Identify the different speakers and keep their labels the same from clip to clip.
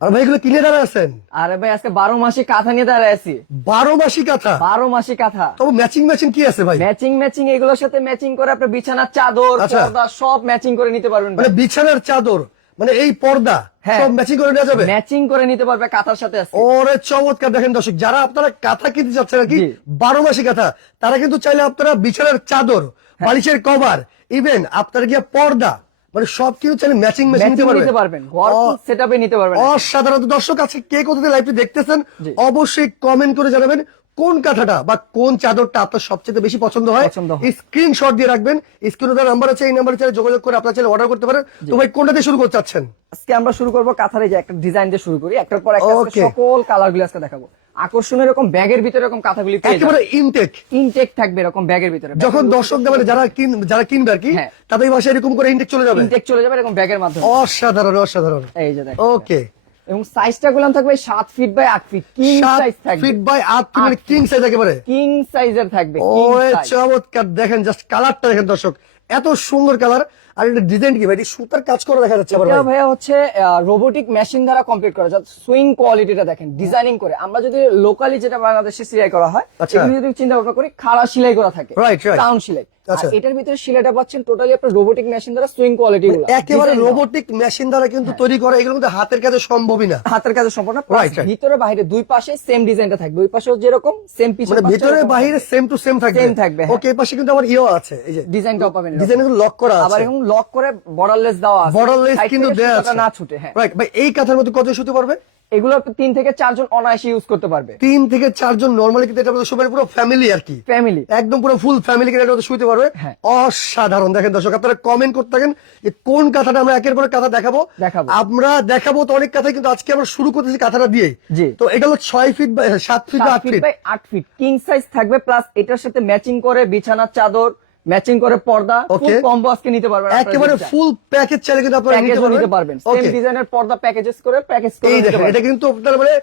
Speaker 1: আর ভাই এগুলো কিনে দাঁড়া আছেন
Speaker 2: আরে ভাই আজকে বারো মাসি কাঁথা নিয়ে দাঁড়ায় আছি
Speaker 1: বারো মাসি কাঁথা
Speaker 2: বারো মাসি কাঁথা
Speaker 1: তবে ম্যাচিং ম্যাচিং কি আছে ভাই
Speaker 2: ম্যাচিং ম্যাচিং এগুলোর সাথে ম্যাচিং করে আপনার বিছানার চাদর
Speaker 1: আচ্ছা।
Speaker 2: পর্দা সব ম্যাচিং করে নিতে পারবেন
Speaker 1: মানে বিছানার চাদর মানে এই পর্দা
Speaker 2: হ্যাঁ।
Speaker 1: সব ম্যাচিং করে নেওয়া যাবে
Speaker 2: ম্যাচিং করে নিতে পারবে কাঁথার সাথে
Speaker 1: ওরে চমৎকার দেখেন দর্শক যারা আপনারা কাঁথা কিনতে যাচ্ছেন নাকি
Speaker 2: জি।
Speaker 1: বারো মাসি কাঁথা তারা কিন্তু চাইলে আপনারা বিছানার চাদর
Speaker 2: হ্যাঁ।
Speaker 1: বালিশের কভার ইভেন আপনারা গিয়ে পর্দা মানে সব কিছু চাইলে ম্যাচিং ম্যাচিং নিতে পারবেন।
Speaker 2: ঘর সেটআপে নিতে পারবেন।
Speaker 1: অসাধারণ। দর্শক আছে কে কোথাতে লাইভটি দেখতেছেন অবশ্যই কমেন্ট করে জানাবেন। কোন কাঁথাটা বা কোন চাদরটা আপনার সবচেয়ে বেশি পছন্দ হয় স্ক্রিনশট দিয়ে রাখবেন। স্ক্রিনে নাম্বার আছে এই নাম্বারে চাইলে যোগাযোগ করে আপনার চাইলে অর্ডার করতে পারেন। তো ভাই কোনটাতে শুরু করতে চাচ্ছেন?
Speaker 2: আজকে আমরা শুরু করব কাঁথার এই যে একটা ডিজাইন দিয়ে শুরু করি। একটার পর একটা সকল কালারগুলো আজকে দেখাবো। আকর্ষণীয় এরকম ব্যাগের ভিতরে এরকম কাঁথাগুলি
Speaker 1: একেবারে ইনটেক
Speaker 2: ইনটেক থাকবে এরকম ব্যাগের ভিতরে।
Speaker 1: যখন দর্শক মানে যারা কিন যারা কিনবে আর কি
Speaker 2: হ্যাঁ।
Speaker 1: তাদের বাসায় এরকম করে ইনটেক চলে যাবে?
Speaker 2: ইনটেক চলে যাবে এরকম ব্যাগের মাধ্যমে।
Speaker 1: অসাধারণ অসাধারণ।
Speaker 2: এই যে দেখেন।
Speaker 1: ওকে
Speaker 2: এবং সাইজটা গুলাম থাকবে সাত ফিট বাই আট ফিট কিং সাইজ থাকবে।
Speaker 1: ফিট বাই আট ফিট মানে কিং সাইজ একেবারে।
Speaker 2: কিং সাইজের থাকবে
Speaker 1: ও চমৎকার দেখেন জাস্ট কালারটা দেখেন দর্শক এত সুন্দর কালার আর এটা ডিজাইন কি ভাই সুতার কাজ করা দেখা যাচ্ছে আবার ভাই।
Speaker 2: ভাইয়া হচ্ছে রোবোটিক মেশিন দ্বারা কমপ্লিট করা যায় সুইং কোয়ালিটিটা দেখেন ডিজাইনিং করে আমরা যদি লোকালি যেটা বাংলাদেশে সেলাই করা হয়
Speaker 1: আচ্ছা।
Speaker 2: যদি চিন্তা ভাবনা করি খাড়া সেলাই করা থাকে
Speaker 1: Right, right.
Speaker 2: টাউন সেলাই। এটার ভিতরে সেলাইটা পাচ্ছেন টোটালি আপনার রোবোটিক মেশিন দ্বারা সুইং কোয়ালিটি
Speaker 1: একেবারে রোবোটিক মেশিন দ্বারা কিন্তু তৈরি করা এগুলো কিন্তু হাতের কাছে সম্ভবই না
Speaker 2: হাতের কাছে
Speaker 1: সম্ভব না.
Speaker 2: ভিতরে বাইরে দুই পাশে সেম ডিজাইনটা থাকবে ওই পাশেও যেরকম সেম পিছনে
Speaker 1: মানে ভিতরে বাহিরে সেম টু সেম থাকবে
Speaker 2: Same থাকবে, হ্যাঁ।
Speaker 1: ওকে এই পাশে কিন্তু আবার ইও আছে এই যে
Speaker 2: ডিজাইনটাও পাবেন এরকম।
Speaker 1: ডিজাইন লক করা আছে আবার
Speaker 2: এখন লক করে বর্ডারলেস দেওয়া আছে।
Speaker 1: বর্ডারলেস কিন্তু দেয়া আছে।
Speaker 2: না ছুটে হ্যাঁ।
Speaker 1: রাইট ভাই এই কাঁথার মধ্যে কত শুতে পারবে
Speaker 2: এগুলো তিন থেকে চারজন অনায়াসে ইউজ করতে পারবে।
Speaker 1: তিন থেকে চারজন নরমালি কিন্তু এটা সবাই পুরো ফ্যামিলি আর কি।
Speaker 2: ফ্যামিলি
Speaker 1: একদম পুরো ফুল ফ্যামিলি কিন্তু মধ্যে শুতে পারবে।
Speaker 2: হ্যাঁ।
Speaker 1: অসাধারণ। দেখেন দর্শক আপনারা কমেন্ট করতে থাকেন যে কোন কাঁথাটা আমরা একের পর কাঁথা দেখাবো।
Speaker 2: দেখাবো।
Speaker 1: আমরা দেখাবো তো অনেক কাঁথা কিন্তু আজকে আমরা শুরু করতেছি কাঁথাটা দিয়ে।
Speaker 2: জি।
Speaker 1: তো এটা হলো ছয় ফিট বা সাত ফিট বা আট
Speaker 2: ফিট আট ফিট কিং সাইজ থাকবে প্লাস এটার সাথে ম্যাচিং করে বিছানার চাদর ম্যাচিং করে পর্দা. ফুল কম্বো আজকে নিতে পারবেন
Speaker 1: একেবারে ফুল প্যাকেজ চাইলে কিন্তু আপনারা নিতে
Speaker 2: পারবেন। সেম ডিজাইনের পর্দা প্যাকেজেস করে প্যাকেজ করে নিতে পারবেন।
Speaker 1: এটা কিন্তু আপনারা মানে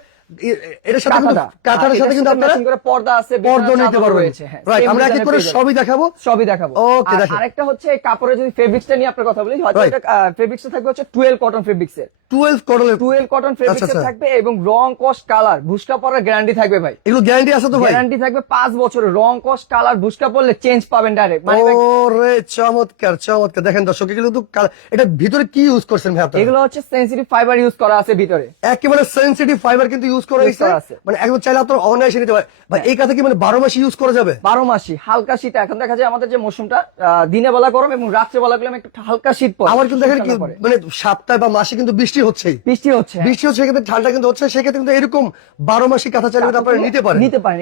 Speaker 1: এটার সাথে কিন্তু
Speaker 2: কাঁথাটা
Speaker 1: সাথে কিন্তু আপনারা
Speaker 2: পর্দা আছে
Speaker 1: পর্দা নিতে পারবেন। রাইট আমরা এক এক করে সবই দেখাবো?
Speaker 2: সবই দেখাবো।
Speaker 1: Okay, দেখেন।
Speaker 2: আরেকটা হচ্ছে এই যদি ফেব্রিক্সটা নিয়ে আপনার কথা বলি হয়তো এটা ফেব্রিক্সটা থাকবে হচ্ছে টুয়েলভ কটন ফেব্রিক্স এর।
Speaker 1: টুয়েলভ করলে
Speaker 2: টুয়েলভ কটন ফেব্রিক্স। থাকবে এবং রং কস কালার ভুসকা পরার গ্যারান্টি থাকবে ভাই।
Speaker 1: এগুলো গ্যারান্টি আছে তো ভাই?
Speaker 2: গ্যারান্টি থাকবে পাঁচ বছরের। রং কস কালার ভুসকা পড়লে চেঞ্জ পাবেন ডাইরেক্ট মানে
Speaker 1: ওরে চমৎকার চমৎকার। দেখেন দর্শক এগুলো তো এটা ভিতরে কি ইউজ করছেন ভাই আপনারা?
Speaker 2: এগুলো হচ্ছে সেন্সিটিভ ফাইবার ইউজ করা আছে ভিতরে।
Speaker 1: একেবারে সেন্সিটিভ ফাইবার কিন্তু ইউজ করা হয়েছে? মানে একদম চাইলে আপনার অনায়াসে নিতে পারে ভাই এই কথা কি মানে বারো মাসে ইউজ করা যাবে?
Speaker 2: বারো মাসি হালকা শীত। এখন দেখা যায় আমাদের যে মৌসুমটা দিনে বেলা গরম এবং রাত্রে বেলা একটু হালকা শীত পড়ে।
Speaker 1: আবার কিন্তু দেখেন মানে সপ্তাহে বা মাসে কিন্তু বৃষ্টি হচ্ছেই।
Speaker 2: বৃষ্টি হচ্ছে হ্যাঁ।
Speaker 1: বৃষ্টি হচ্ছে সেক্ষেত্রে ঠান্ডা কিন্তু হচ্ছে সেক্ষেত্রে কিন্তু এরকম বারো মাসি কাঁথা চাইলে আপনারা নিতে পারেন।
Speaker 2: নিতে পারেন।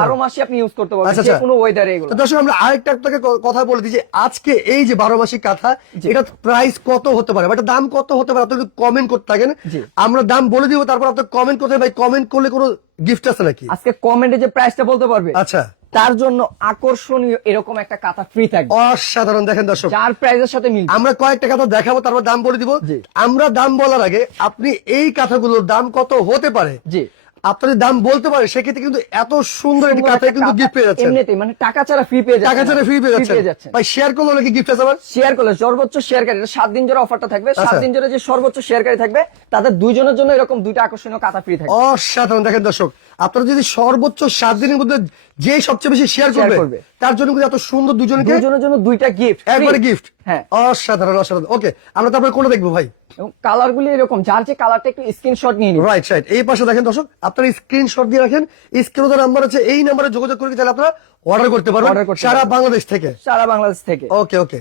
Speaker 2: বারো মাসে আপনি ইউজ করতে পারবেন
Speaker 1: আচ্ছা,
Speaker 2: যে
Speaker 1: আচ্ছা।
Speaker 2: কোনো ওয়েদারে এগুলো।
Speaker 1: দর্শক আমরা আরেকটা আপনাকে কথা বলে দিই যে আজকে এই যে বারো মাসি কাঁথা এটা প্রাইস কত হতে পারে? বা এটা দাম কত হতে পারে? আপনি কমেন্ট করতে থাকেন। আমরা দাম বলে দিব তারপর আপনি কমেন্ট করতে ভাই কমেন্ট করলে কোনো গিফট আছে নাকি?
Speaker 2: আজকে কমেন্টে যে প্রাইসটা বলতে পারবে
Speaker 1: আচ্ছা।
Speaker 2: তার জন্য আকর্ষণীয় এরকম একটা কাঁথা ফ্রি থাকবে
Speaker 1: অসাধারণ দেখেন দর্শক।
Speaker 2: যার প্রাইজের সাথে মিল
Speaker 1: আমরা কয়েকটা কথা দেখাবো তারপর দাম বলে দিব। আমরা দাম বলার আগে আপনি এই কাঁথাগুলোর দাম কত হতে পারে?
Speaker 2: জি।
Speaker 1: আপনার দাম বলতে পারে সেক্ষেত্রে কিন্তু এত সুন্দর একটি
Speaker 2: কাঁথা
Speaker 1: কিন্তু গিফট পেয়ে যাচ্ছে
Speaker 2: এমনিতেই মানে টাকা ছাড়া ফ্রি পেয়ে যাচ্ছে
Speaker 1: টাকা ছাড়া ফ্রি পেয়ে যাচ্ছেন। ভাই শেয়ার করলে নাকি গিফট আছে আবার?
Speaker 2: শেয়ার করলে সর্বোচ্চ শেয়ারকারী এটা সাত দিন ধরে অফারটা থাকবে। সাত
Speaker 1: আচ্ছা।
Speaker 2: দিন ধরে যে সর্বোচ্চ শেয়ারকারী থাকবে তাদের দুইজনের জন্য এরকম দুইটা আকর্ষণীয় কাঁথা ফ্রি থাকবে।
Speaker 1: অসাধারণ। দেখেন দর্শক আপনারা যদি সর্বোচ্চ সাত দিনের মধ্যে যে সবচেয়ে বেশি শেয়ার করবে। তার জন্য কিন্তু এত সুন্দর দুজনকে
Speaker 2: দুইজনের জন্য দুইটা গিফট
Speaker 1: একবারে গিফট
Speaker 2: হ্যাঁ।
Speaker 1: অসাধারণ অসাধারণ। ওকে আমরা তারপরে কোনটা দেখব ভাই?
Speaker 2: এবং কালার গুলি এরকম যার যে কালারটা একটু স্ক্রিনশট নিয়ে নিন।
Speaker 1: রাইট রাইট এই পাশে দেখেন দর্শক আপনারা স্ক্রিনশট দিয়ে রাখেন স্ক্রিনে নাম্বার আছে এই নাম্বারে যোগাযোগ করে তাহলে আপনারা অর্ডার করতে পারবেন সারা বাংলাদেশ থেকে।
Speaker 2: সারা বাংলাদেশ থেকে।
Speaker 1: ওকে ওকে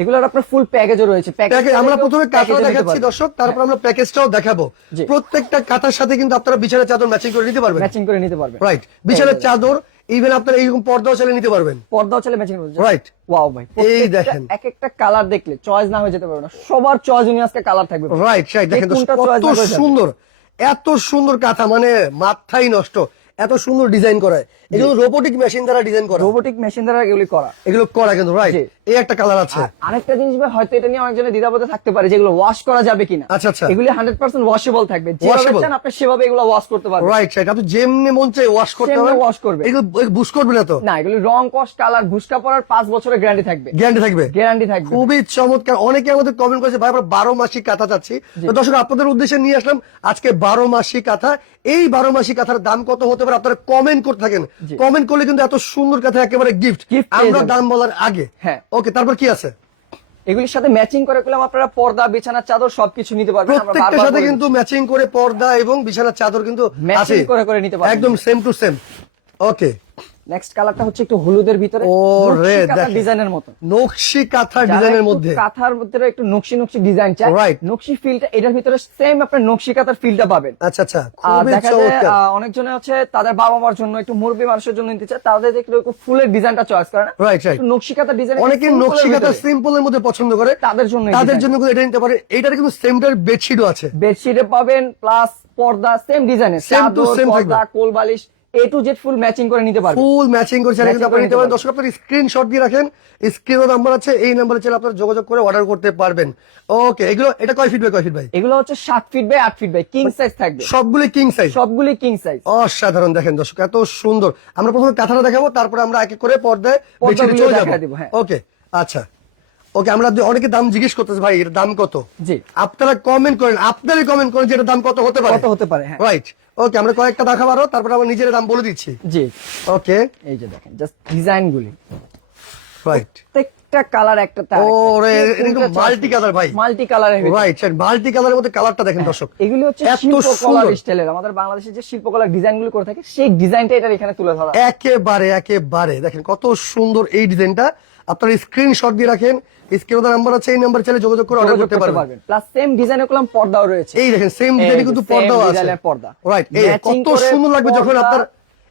Speaker 2: এগুলোর আপনার ফুল প্যাকেজও রয়েছে।
Speaker 1: প্যাকেজ আমরা প্রথমে কাঁথা দেখাচ্ছি দর্শক তারপর আমরা প্যাকেজটাও দেখাবো। প্রত্যেকটা কাঁথার সাথে কিন্তু আপনারা বিছানার চাদর ম্যাচিং করে নিতে পারবেন।
Speaker 2: ম্যাচিং করে নিতে পারবেন।
Speaker 1: রাইট বিছানার চাদর ইভেন আপনারা এইরকম পর্দাও চালিয়ে নিতে পারবেন।
Speaker 2: পর্দাও চলে ম্যাচিং করে
Speaker 1: রাইট
Speaker 2: ওয়াও ভাই
Speaker 1: এই দেখেন।
Speaker 2: এক একটা কালার দেখলে চয়েস না হয়ে যেতে পারবে না। সবার চয়েস উনি আজকে কালার থাকবে।
Speaker 1: রাইট রাইট দেখেন কত। সুন্দর এত সুন্দর কাঁথা মানে মাথাই নষ্ট। এত সুন্দর ডিজাইন করা এগুলো রোবোটিক মেশিন দ্বারা ডিজাইন করা।
Speaker 2: রোবোটিক মেশিন দ্বারা এগুলি করা।
Speaker 1: এগুলো করা কিন্তু রাইট এই একটা কালার আছে।
Speaker 2: আরেকটা জিনিস ভাই হয়তো এটা নিয়ে অনেকজনের দ্বিধাবোধ থাকতে পারে যেগুলো ওয়াশ করা যাবে কিনা।
Speaker 1: আচ্ছা, আচ্ছা।
Speaker 2: এগুলি হান্ড্রেড পার্সেন্ট ওয়াশেবল থাকবে। যেভাবে চান আপনি সেভাবে এগুলো ওয়াশ করতে পারবেন।
Speaker 1: রাইট আপনি যেমনি মন চাই ওয়াশ করতে হবে
Speaker 2: wash করবে।
Speaker 1: এগুলো বুশ করবে না তো?
Speaker 2: না এগুলি রং কস্ট কালার ভুসকা পড়ার পাঁচ বছরের গ্যারান্টি থাকবে।
Speaker 1: গ্যারান্টি থাকবে?
Speaker 2: গ্যারান্টি থাকবে।
Speaker 1: খুবই চমৎকার। অনেকে আমাদের কমেন্ট করেছে ভাই আমরা বারো মাসি কাঁথা চাচ্ছি। তো দর্শক আপনাদের উদ্দেশ্যে নিয়ে আসলাম আজকে বারো মাসি কাঁথা। এই বারো মাসি কাঁথার দাম কত হতে পারে? আপনারা কমেন্ট করতে থাকেন। কমেন্ট করলে কিন্তু এত সুন্দর কথা একেবারে গিফট আমরা দাম বলার আগে।
Speaker 2: হ্যাঁ।
Speaker 1: ওকে তারপর কি আছে?
Speaker 2: এগুলির সাথে ম্যাচিং করে করলাম আপনারা পর্দা বিছানার চাদর সবকিছু নিতে পারবেন। আমরা
Speaker 1: প্রত্যেকটার
Speaker 2: বারবার
Speaker 1: সাথে কিন্তু ম্যাচিং করে পর্দা এবং বিছানার চাদর কিন্তু আছে।
Speaker 2: করে করে নিতে পারবেন।
Speaker 1: একদম same to same okay
Speaker 2: next কালারটা হচ্ছে একটু হলুদের ভিতরে। ডিজাইনের মতো।
Speaker 1: নকশি কাঁথা ডিজাইনের মধ্যে।
Speaker 2: কাঁথার মধ্যে একটু নকশি নকশি ডিজাইন চাই
Speaker 1: Right.
Speaker 2: নকশি ফিলটা এটার ভিতরে সেম আপনার নকশি কাঁথার ফিলটা পাবেন।
Speaker 1: আচ্ছা আচ্ছা খুবই চমৎকার।
Speaker 2: আহ, অনেকজনে হচ্ছে তাদের বাবা মার জন্য একটু মুরব্বী মানুষের জন্য নিতে চায় তাদের একটু একটু ফুলের ডিজাইনটা চয়েস করে না।
Speaker 1: Right.
Speaker 2: একটু নকশি ডিজাইন
Speaker 1: অনেকে নকশি কাঁথা সিম্পল এর মধ্যে পছন্দ করে।
Speaker 2: তাদের জন্য
Speaker 1: তাদের জন্য কিন্তু এটা নিতে পারে। এইটার কিন্তু সেমটার বেডশিটও আছে।
Speaker 2: বেডশিটে পাবেন প্লাস পর্দা সেম ডিজাইনের
Speaker 1: to
Speaker 2: চাদর
Speaker 1: same
Speaker 2: পর্দা কোল বালিশ A to Z full matching করে নিতে পারবেন
Speaker 1: ফুল ম্যাচিং করে চাইলে কিন্তু
Speaker 2: করে
Speaker 1: নিতে পারেন। দর্শক আপনার স্ক্রিনশট দিয়ে রাখেন স্ক্রিনের নাম্বার আছে এই নাম্বারে চাইলে আপনারা যোগাযোগ করে অর্ডার করতে পারবেন। ওকে এগুলো এটা কয় ফিট বাই কয় ফিট বাই
Speaker 2: এগুলো হচ্ছে সাত ফিট বাই আট ফিট বাই কিং সাইজ থাকবে।
Speaker 1: সবগুলি কিং সাইজ
Speaker 2: সবগুলি কিং সাইজ
Speaker 1: অসাধারণ দেখেন দর্শক এত সুন্দর। আমরা প্রথমে কাঁথাটা দেখাবো তারপরে আমরা এক এক করে পর্দায় চলে যাব।
Speaker 2: দিব, হ্যাঁ।
Speaker 1: ওকে আচ্ছা। ওকে আমরা অনেকে দাম জিজ্ঞেস করতেছে ভাই এর দাম কত?
Speaker 2: জি।
Speaker 1: আপনারা কমেন্ট করেন আপনারাই কমেন্ট করেন যে এটার দাম কত হতে পারে।
Speaker 2: কত হতে পারে, হ্যাঁ।
Speaker 1: রাইট ওকে আমরা কয়েকটা দেখাবো আরও তারপরে আমরা নিজের দাম বলে দিচ্ছি।
Speaker 2: জি।
Speaker 1: ওকে
Speaker 2: এই যে দেখেন জাস্ট ডিজাইন গুলি।
Speaker 1: রাইট
Speaker 2: প্রত্যেকটা কালার একটা
Speaker 1: তার ওরে, কিন্তু multi color ভাই।
Speaker 2: মাল্টি কালারের
Speaker 1: রাইট স্যার মাল্টি কালারের মধ্যে কালারটা দেখেন দর্শক।
Speaker 2: এগুলো হচ্ছে
Speaker 1: এত
Speaker 2: শিল্পকলার
Speaker 1: সুন্দর।
Speaker 2: স্টাইলের আমাদের বাংলাদেশে যে শিল্পকলার ডিজাইনগুলো করে থাকে সেই ডিজাইনটা এটা এখানে তুলে ধরা।
Speaker 1: একেবারে একেবারে। দেখেন কত সুন্দর এই ডিজাইনটা আপনারা স্ক্রিনশট দিয়ে রাখেন স্ক্রিনে নাম্বার আছে এই নাম্বার চাইলে যোগাযোগ করে অর্ডার করতে পারবেন।
Speaker 2: প্লাস সেম ডিজাইনের কলম পর্দাও রয়েছে।
Speaker 1: এই দেখেন সেম ডিজাইনে কিন্তু পর্দাও আছে।
Speaker 2: পর্দা।
Speaker 1: রাইট এই কত সুন্দর লাগবে যখন আপনার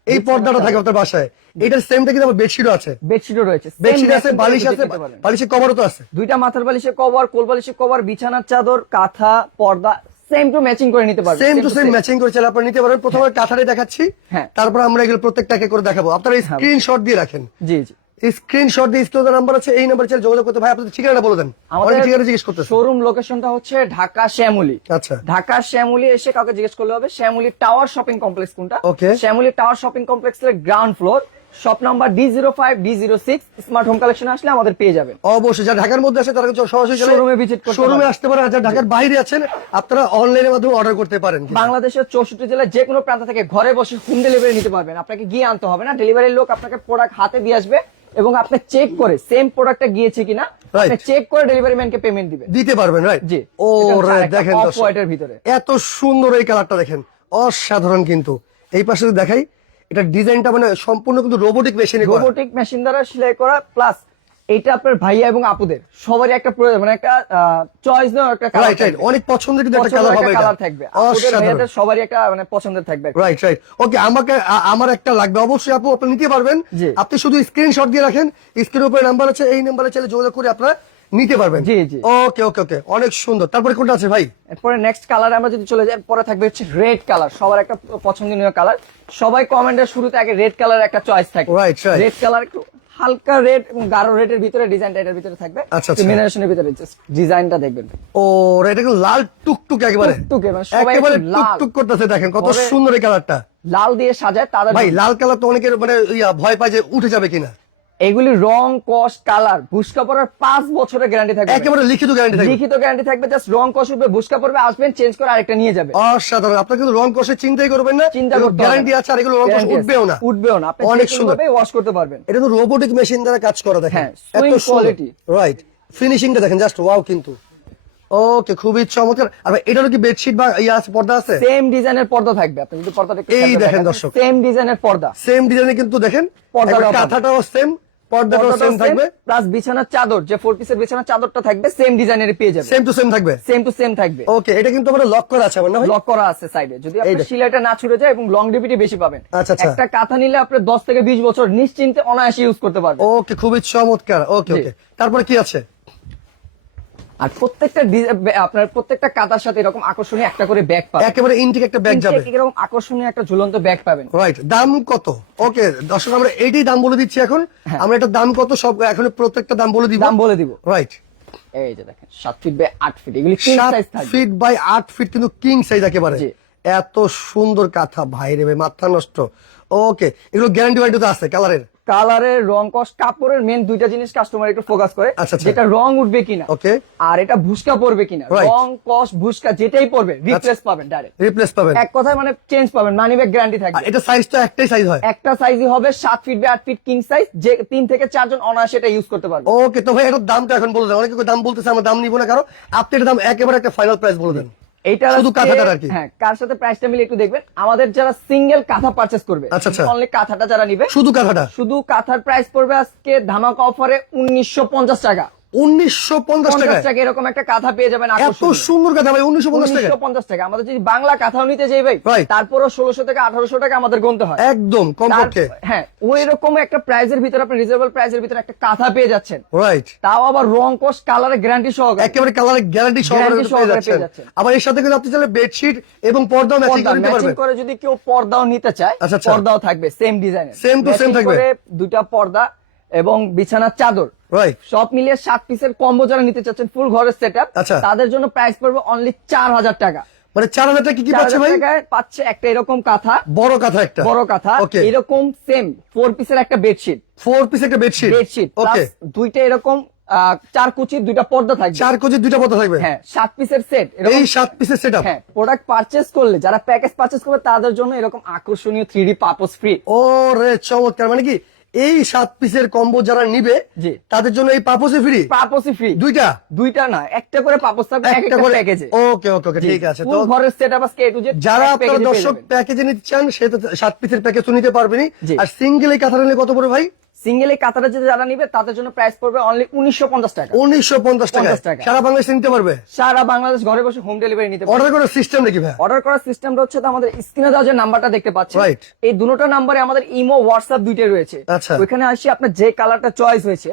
Speaker 1: এই পর্দাটা থাকে আপনার বাসায়। এটার সেমটা কিন্তু আমার বেডশিটও আছে।
Speaker 2: বেডশিটও রয়েছে।
Speaker 1: বেডশিট আছে বালিশ আছে বালিশের কভারও তো আছে।
Speaker 2: দুইটা মাথার বালিশের কভার কোল বালিশের কভার বিছানার চাদর কাঁথা পর্দা সেম টু ম্যাচিং করে নিতে পারবেন।
Speaker 1: সেম টু সেম ম্যাচিং করে চাইলে আপনারা নিতে পারবেন। প্রথমে কাঁথাটাই দেখাচ্ছি।
Speaker 2: হ্যাঁ।
Speaker 1: তারপর আমরা এগুলো প্রত্যেকটাকে করে দেখাবো। আপনারা স্ক্রিনশট দিয়ে রাখেন।
Speaker 2: জি জি।
Speaker 1: স্ক্রিনশট দিয়ে স্ক্রিনে নাম্বার আছে এই নাম্বার চাইলে যোগাযোগ করতে ভাই আপনাদের ঠিকানাটা বলে দেন। আমাদের ঠিকানা জিজ্ঞেস করতেছে।
Speaker 2: শোরুম লোকেশনটা হচ্ছে ঢাকা শ্যামলী।
Speaker 1: আচ্ছা।
Speaker 2: ঢাকা শ্যামলী এসে কাউকে জিজ্ঞেস করলে হবে শ্যামলী টাওয়ার শপিং কমপ্লেক্স কোনটা. শ্যামলী টাওয়ার শপিং কমপ্লেক্সের ground floor shop number D zero five D zero six smart home collection আসলে আমাদের পেয়ে যাবেন।
Speaker 1: অবশ্যই যারা ঢাকার মধ্যে আছে তারা সরাসরি
Speaker 2: এ visit করতে
Speaker 1: শোরুমে আসতে আর যারা ঢাকার বাইরে আছেন আপনারা অনলাইনের মাধ্যমে অর্ডার করতে পারেন।
Speaker 2: বাংলাদেশের চৌষট্টি জেলার যে কোনো প্রান্ত থেকে ঘরে বসে হোম ডেলিভারি নিতে পারবেন। আপনাকে গিয়ে আনতে হবে না ডেলিভারির লোক আপনাকে প্রোডাক্ট হাতে দিয়ে আসবে। এবং আপনি চেক করে সেম প্রোডাক্টটা গিয়েছে কিনা চেক করে ডেলিভারি ম্যানকে পেমেন্ট দিবেন।
Speaker 1: দিতে পারবেন রাইট
Speaker 2: জি।
Speaker 1: ও দেখেন
Speaker 2: এর ভিতরে।
Speaker 1: এত সুন্দর এই কালারটা দেখেন অসাধারণ কিন্তু। এই পাশে দেখাই এটা ডিজাইনটা মানে সম্পূর্ণ কিন্তু রোবোটিক মেশিন
Speaker 2: রোবোটিক মেশিন দ্বারা সেলাই করা প্লাস এটা আপনার ভাইয়া এবং আপুদের। সবারই একটা মানে একটা চয়েস নেওয়ার একটা কালার
Speaker 1: রাইট রাইট অনেক পছন্দের কিন্তু একটা কালার হবে
Speaker 2: কালার থাকবে। আপুদের ভাইয়াদের সবারই একটা মানে পছন্দের থাকবে
Speaker 1: রাইট রাইট ওকে আমাকে আমার একটা লাগবে। অবশ্যই আপু আপনি নিতে পারবেন। আপনি শুধু স্ক্রিনশট দিয়ে রাখেন। স্ক্রিনের উপরে নাম্বার আছে এই নাম্বারে চাইলে যোগাযোগ করে আপনারা নিতে পারবেন।
Speaker 2: জি, জি।
Speaker 1: ওকে ওকে ওকে অনেক সুন্দর। তারপরে কোনটা আছে ভাই?
Speaker 2: এরপরে নেক্সট কালার আমরা যদি চলে যাই পরে থাকবে হচ্ছে রেড কালার সবার একটা পছন্দনীয় কালার সবাই কমেন্টের শুরুতে আগে রেড কালার একটা চয়েস থাকে।
Speaker 1: Right, right.
Speaker 2: রেড কালার একটু হালকা রেড এবং গাঢ় রেড এর ভিতরে ডিজাইনটা এটার ভিতরে থাকবে।
Speaker 1: আচ্ছা, আচ্ছা।
Speaker 2: মিনারেশনের ভিতরে জাস্ট ডিজাইনটা দেখবেন।
Speaker 1: ও এটা কিন্তু লাল টুকটুক একেবারে।
Speaker 2: টুকটুকে, মানে সবাই
Speaker 1: একেবারে। টুকটুক করতেছে দেখেন কত সুন্দর এই কালারটা
Speaker 2: লাল দিয়ে সাজায় তাদের
Speaker 1: ভাই লাল কালার তো অনেকের মানে ভয় পায় যে উঠে যাবে কিনা।
Speaker 2: এগুলি রং কস কালার। ভুসকা পড়ার পাঁচ বছরের গ্যারান্টি থাকবে।
Speaker 1: একেবারে লিখিত গ্যারান্টি থাকবে।
Speaker 2: লিখিত গ্যারান্টি থাকবে জাস্ট রং কস উঠবে ভুসকা পড়বে আসবেন চেঞ্জ করে আরেকটা নিয়ে যাবে।
Speaker 1: অসাধারণ। আপনার কিন্তু রং কষে চিন্তাই করবেন না।
Speaker 2: চিন্তা করতে
Speaker 1: গ্যারান্টি আছে আর এগুলো রং কষ উঠবেও না।
Speaker 2: উঠবেও না। আপনি
Speaker 1: অনেক সুন্দর।
Speaker 2: কোনোভাবে ওয়াশ করতে পারবেন।
Speaker 1: এটা তো রোবোটিক মেশিন দ্বারা কাজ করা দেখেন।
Speaker 2: হ্যাঁ, swing quality।
Speaker 1: রাইট ফিনিশিংটা দেখেন জাস্ট ওয়াও কিন্তু। ওকে খুবই চমৎকার। আর এটারও কি বেডশিট বা ইয়া আছে পর্দা আছে?
Speaker 2: সেম ডিজাইনের পর্দা থাকবে। আপনি যদি পর্দাটা
Speaker 1: এই দেখেন দর্শক।
Speaker 2: সেম ডিজাইনের পর্দা।
Speaker 1: সেম ডিজাইনে কিন্তু দেখেন
Speaker 2: পর্দাটাও
Speaker 1: কাঁথাটাও সেম পর্দাটাও সেম থাকবে।
Speaker 2: প্লাস বিছানার চাদর যে ফোর পিসের বিছানার চাদরটা থাকবে সেম ডিজাইনের পেয়ে যাবে।
Speaker 1: সেম টু সেম থাকবে?
Speaker 2: সেম টু সেম থাকবে।
Speaker 1: ওকে এটা কিন্তু লক করা আছে আমার না
Speaker 2: লক করা আছে সাইডে যদি
Speaker 1: এই
Speaker 2: আপনার সিলাইটা না ছুটে যায় এবং লং ডিভিটি বেশি পাবেন
Speaker 1: আচ্ছা, আচ্ছা।
Speaker 2: একটা কাঁথা নিলে আপনি দশ থেকে বিশ বছর নিশ্চিন্তে অনায়াসে ইউজ করতে পারবেন।
Speaker 1: ওকে খুবই চমৎকার। ওকে। ওকে তারপরে কি আছে?
Speaker 2: আর প্রত্যেকটা আপনার প্রত্যেকটা কাতার সাথে এরকম আকর্ষণীয় একটা করে ব্যাগ পাবেন।
Speaker 1: একেবারে ইনটেক একটা ব্যাগ যাবে।
Speaker 2: এরকম আকর্ষণীয় একটা ঝুলন্ত ব্যাগ পাবেন।
Speaker 1: রাইট দাম কত? ওকে দর্শক আমরা এইটাই দাম বলে দিচ্ছি এখন। আমরা এটা দাম কত সব এখন প্রত্যেকটা দাম বলে দিব।
Speaker 2: হ্যাঁ। দাম বলে দিব।
Speaker 1: রাইট
Speaker 2: এই যে দেখেন সাত ফিট বাই আট ফিট এগুলি কিং সাইজ থাকবে।
Speaker 1: ফিট বাই আট ফিট কিন্তু কিং সাইজ একেবারে। এত সুন্দর কাঁথা ভাই রে ভাই মাথা নষ্ট। ওকে এগুলো গ্যারান্টি ওয়ারেন্টি তো আছে কালারের
Speaker 2: কালারের রং কস কাপড়ের মেন দুইটা জিনিস কাস্টমার একটু ফোকাস করে
Speaker 1: আচ্ছা, আচ্ছা।
Speaker 2: যেটা রং উঠবে কিনা।
Speaker 1: ওকে
Speaker 2: আর এটা ভুসকা পড়বে কিনা. রং কস ভুসকা যেটাই পড়বে রিপ্লেস পাবেন ডাইরেক্ট
Speaker 1: রিপ্লেস পাবেন।
Speaker 2: এক কথায় মানে চেঞ্জ পাবেন মানি ব্যাগ গ্যারান্টি থাকবে।
Speaker 1: এটা সাইজ তো একটাই সাইজ হয়?
Speaker 2: একটা সাইজই হবে সাত ফিট বাই আট ফিট কিং সাইজ যে তিন থেকে চারজন অনায়াসে এটা ইউজ করতে পারবে।
Speaker 1: ওকে তো ভাই এটার দামটা এখন বলে দেন। অনেকে দাম বলতেছে আমরা দাম নিব না কারও আপনি এটার দাম একেবারে একটা ফাইনাল প্রাইস বলে দেন।
Speaker 2: এইটা
Speaker 1: শুধু কাঁথাটা আর কি।
Speaker 2: হ্যাঁ কার সাথে প্রাইসটা মিলে একটু দেখবেন আমাদের যারা সিঙ্গেল কাঁথা পারচেস করবে
Speaker 1: আচ্ছা, আচ্ছা।
Speaker 2: অনলি কাঁথাটা যারা নিবে
Speaker 1: শুধু কাঁথাটা
Speaker 2: শুধু কাঁথার প্রাইস পড়বে আজকে ধামাকা অফারে উনিশশো পঞ্চাশ টাকা
Speaker 1: উনিশশো পঞ্চাশ টাকা
Speaker 2: এরকম একটা কাঁথা পেয়ে যাবেন
Speaker 1: এত সুন্দর কাঁথা ভাই উনিশশো পঞ্চাশ টাকা
Speaker 2: পঞ্চাশ টাকা আমাদের যদি বাংলা কাঁথাও নিতে যাই ভাই তারপরও ষোলোশো থেকে আঠারোশো টাকা আমাদের গুনতে হয়।
Speaker 1: একদম কমপক্ষে।
Speaker 2: হ্যাঁ ওই রকম একটা প্রাইজের ভিতরে আপনি রিজনেবল প্রাইজের ভিতরে একটা কাঁথা পেয়ে যাচ্ছেন।
Speaker 1: রাইট
Speaker 2: তাও আবার রং কালারের গ্যারান্টি সহকারে।
Speaker 1: একেবারে কালারের গ্যারান্টি সহকারে পেয়ে যাচ্ছেন। আবার এর সাথে কিন্তু আপনি চাইলে বেডশিট এবং পর্দা ম্যাচিং করে নিতে পারবেন।
Speaker 2: করে যদি কেউ পর্দাও নিতে চায়
Speaker 1: আচ্ছা, আচ্ছা।
Speaker 2: পর্দাও থাকবে সেম ডিজাইনের
Speaker 1: Same to same থাকবে।
Speaker 2: দুইটা পর্দা এবং বিছানার চাদর। সব মিলিয়ে সাত পিসের কম্বো যারা নিতে চাচ্ছেন ফুল ঘরের সেট
Speaker 1: আচ্ছা।
Speaker 2: তাদের জন্য প্রাইস পড়বে অনলি চার হাজার টাকা।
Speaker 1: মানে চার হাজার টাকা কি কি পাচ্ছে ভাই?
Speaker 2: পাচ্ছে একটা এরকম কাঁথা।
Speaker 1: বড় কাঁথা একটা।
Speaker 2: বড় কাঁথা। এরকম সেম ফোর পিসের একটা বেডশিট
Speaker 1: ফোর একটা বেডশিট
Speaker 2: বেডশিট
Speaker 1: ওকে
Speaker 2: দুইটা এরকম চার কুচির দুইটা পর্দা থাকবে।
Speaker 1: চার দুইটা পর্দা থাকবে?
Speaker 2: হ্যাঁ সাত পিসের সেট
Speaker 1: এই সাত পিসের সেট
Speaker 2: হ্যাঁ প্রোডাক্ট করলে যারা প্যাকেজ পারচেস করবে তাদের জন্য এরকম আকর্ষণীয় থ্রি ডি পাপস ফ্রি
Speaker 1: ও রে চমৎকার মানে কি এই সাত পিসের কম্বো যারা নিবে তাদের জন্য এই পাপোসি ফ্রি
Speaker 2: পাপোসি ফ্রি
Speaker 1: দুইটা?
Speaker 2: দুইটা না একটা করে পাপস থাকবে
Speaker 1: একটা করে
Speaker 2: প্যাকেজে
Speaker 1: ওকে ওকে ওকে ঠিক আছে তো
Speaker 2: ঘরের সেট আপ আজকে এ টু
Speaker 1: যারা আপনারা দর্শক প্যাকেজে নিতে চান সে সাত পিসের প্যাকেজ তো নিতে পারবেনই। আর সিঙ্গেল এই কাঁথা নিলে কত পড়ে ভাই?
Speaker 2: সিঙ্গেল এই কাতাটা যদি যারা নিবে তাদের জন্য প্রাইস পড়বে অনলি উনিশশো পঞ্চাশ টাকা।
Speaker 1: উনিশশো পঞ্চাশ টাকা সারা বাংলাদেশ নিতে পারবে?
Speaker 2: সারা বাংলাদেশ ঘরে বসে হোম ডেলিভারি নিতে পারবে।
Speaker 1: অর্ডার করার সিস্টেম নাকি ভাই?
Speaker 2: অর্ডার করার সিস্টেমটা হচ্ছে আমাদের স্ক্রিনে দেওয়া যে নাম্বারটা দেখতে পাচ্ছেন।
Speaker 1: রাইট
Speaker 2: এই দুটো নাম্বারে আমাদের ইমো হোয়াটসঅ্যাপ দুইটাই রয়েছে।
Speaker 1: আচ্ছা।
Speaker 2: ওইখানে আসি আপনার যে কালারটা চয়েস হয়েছে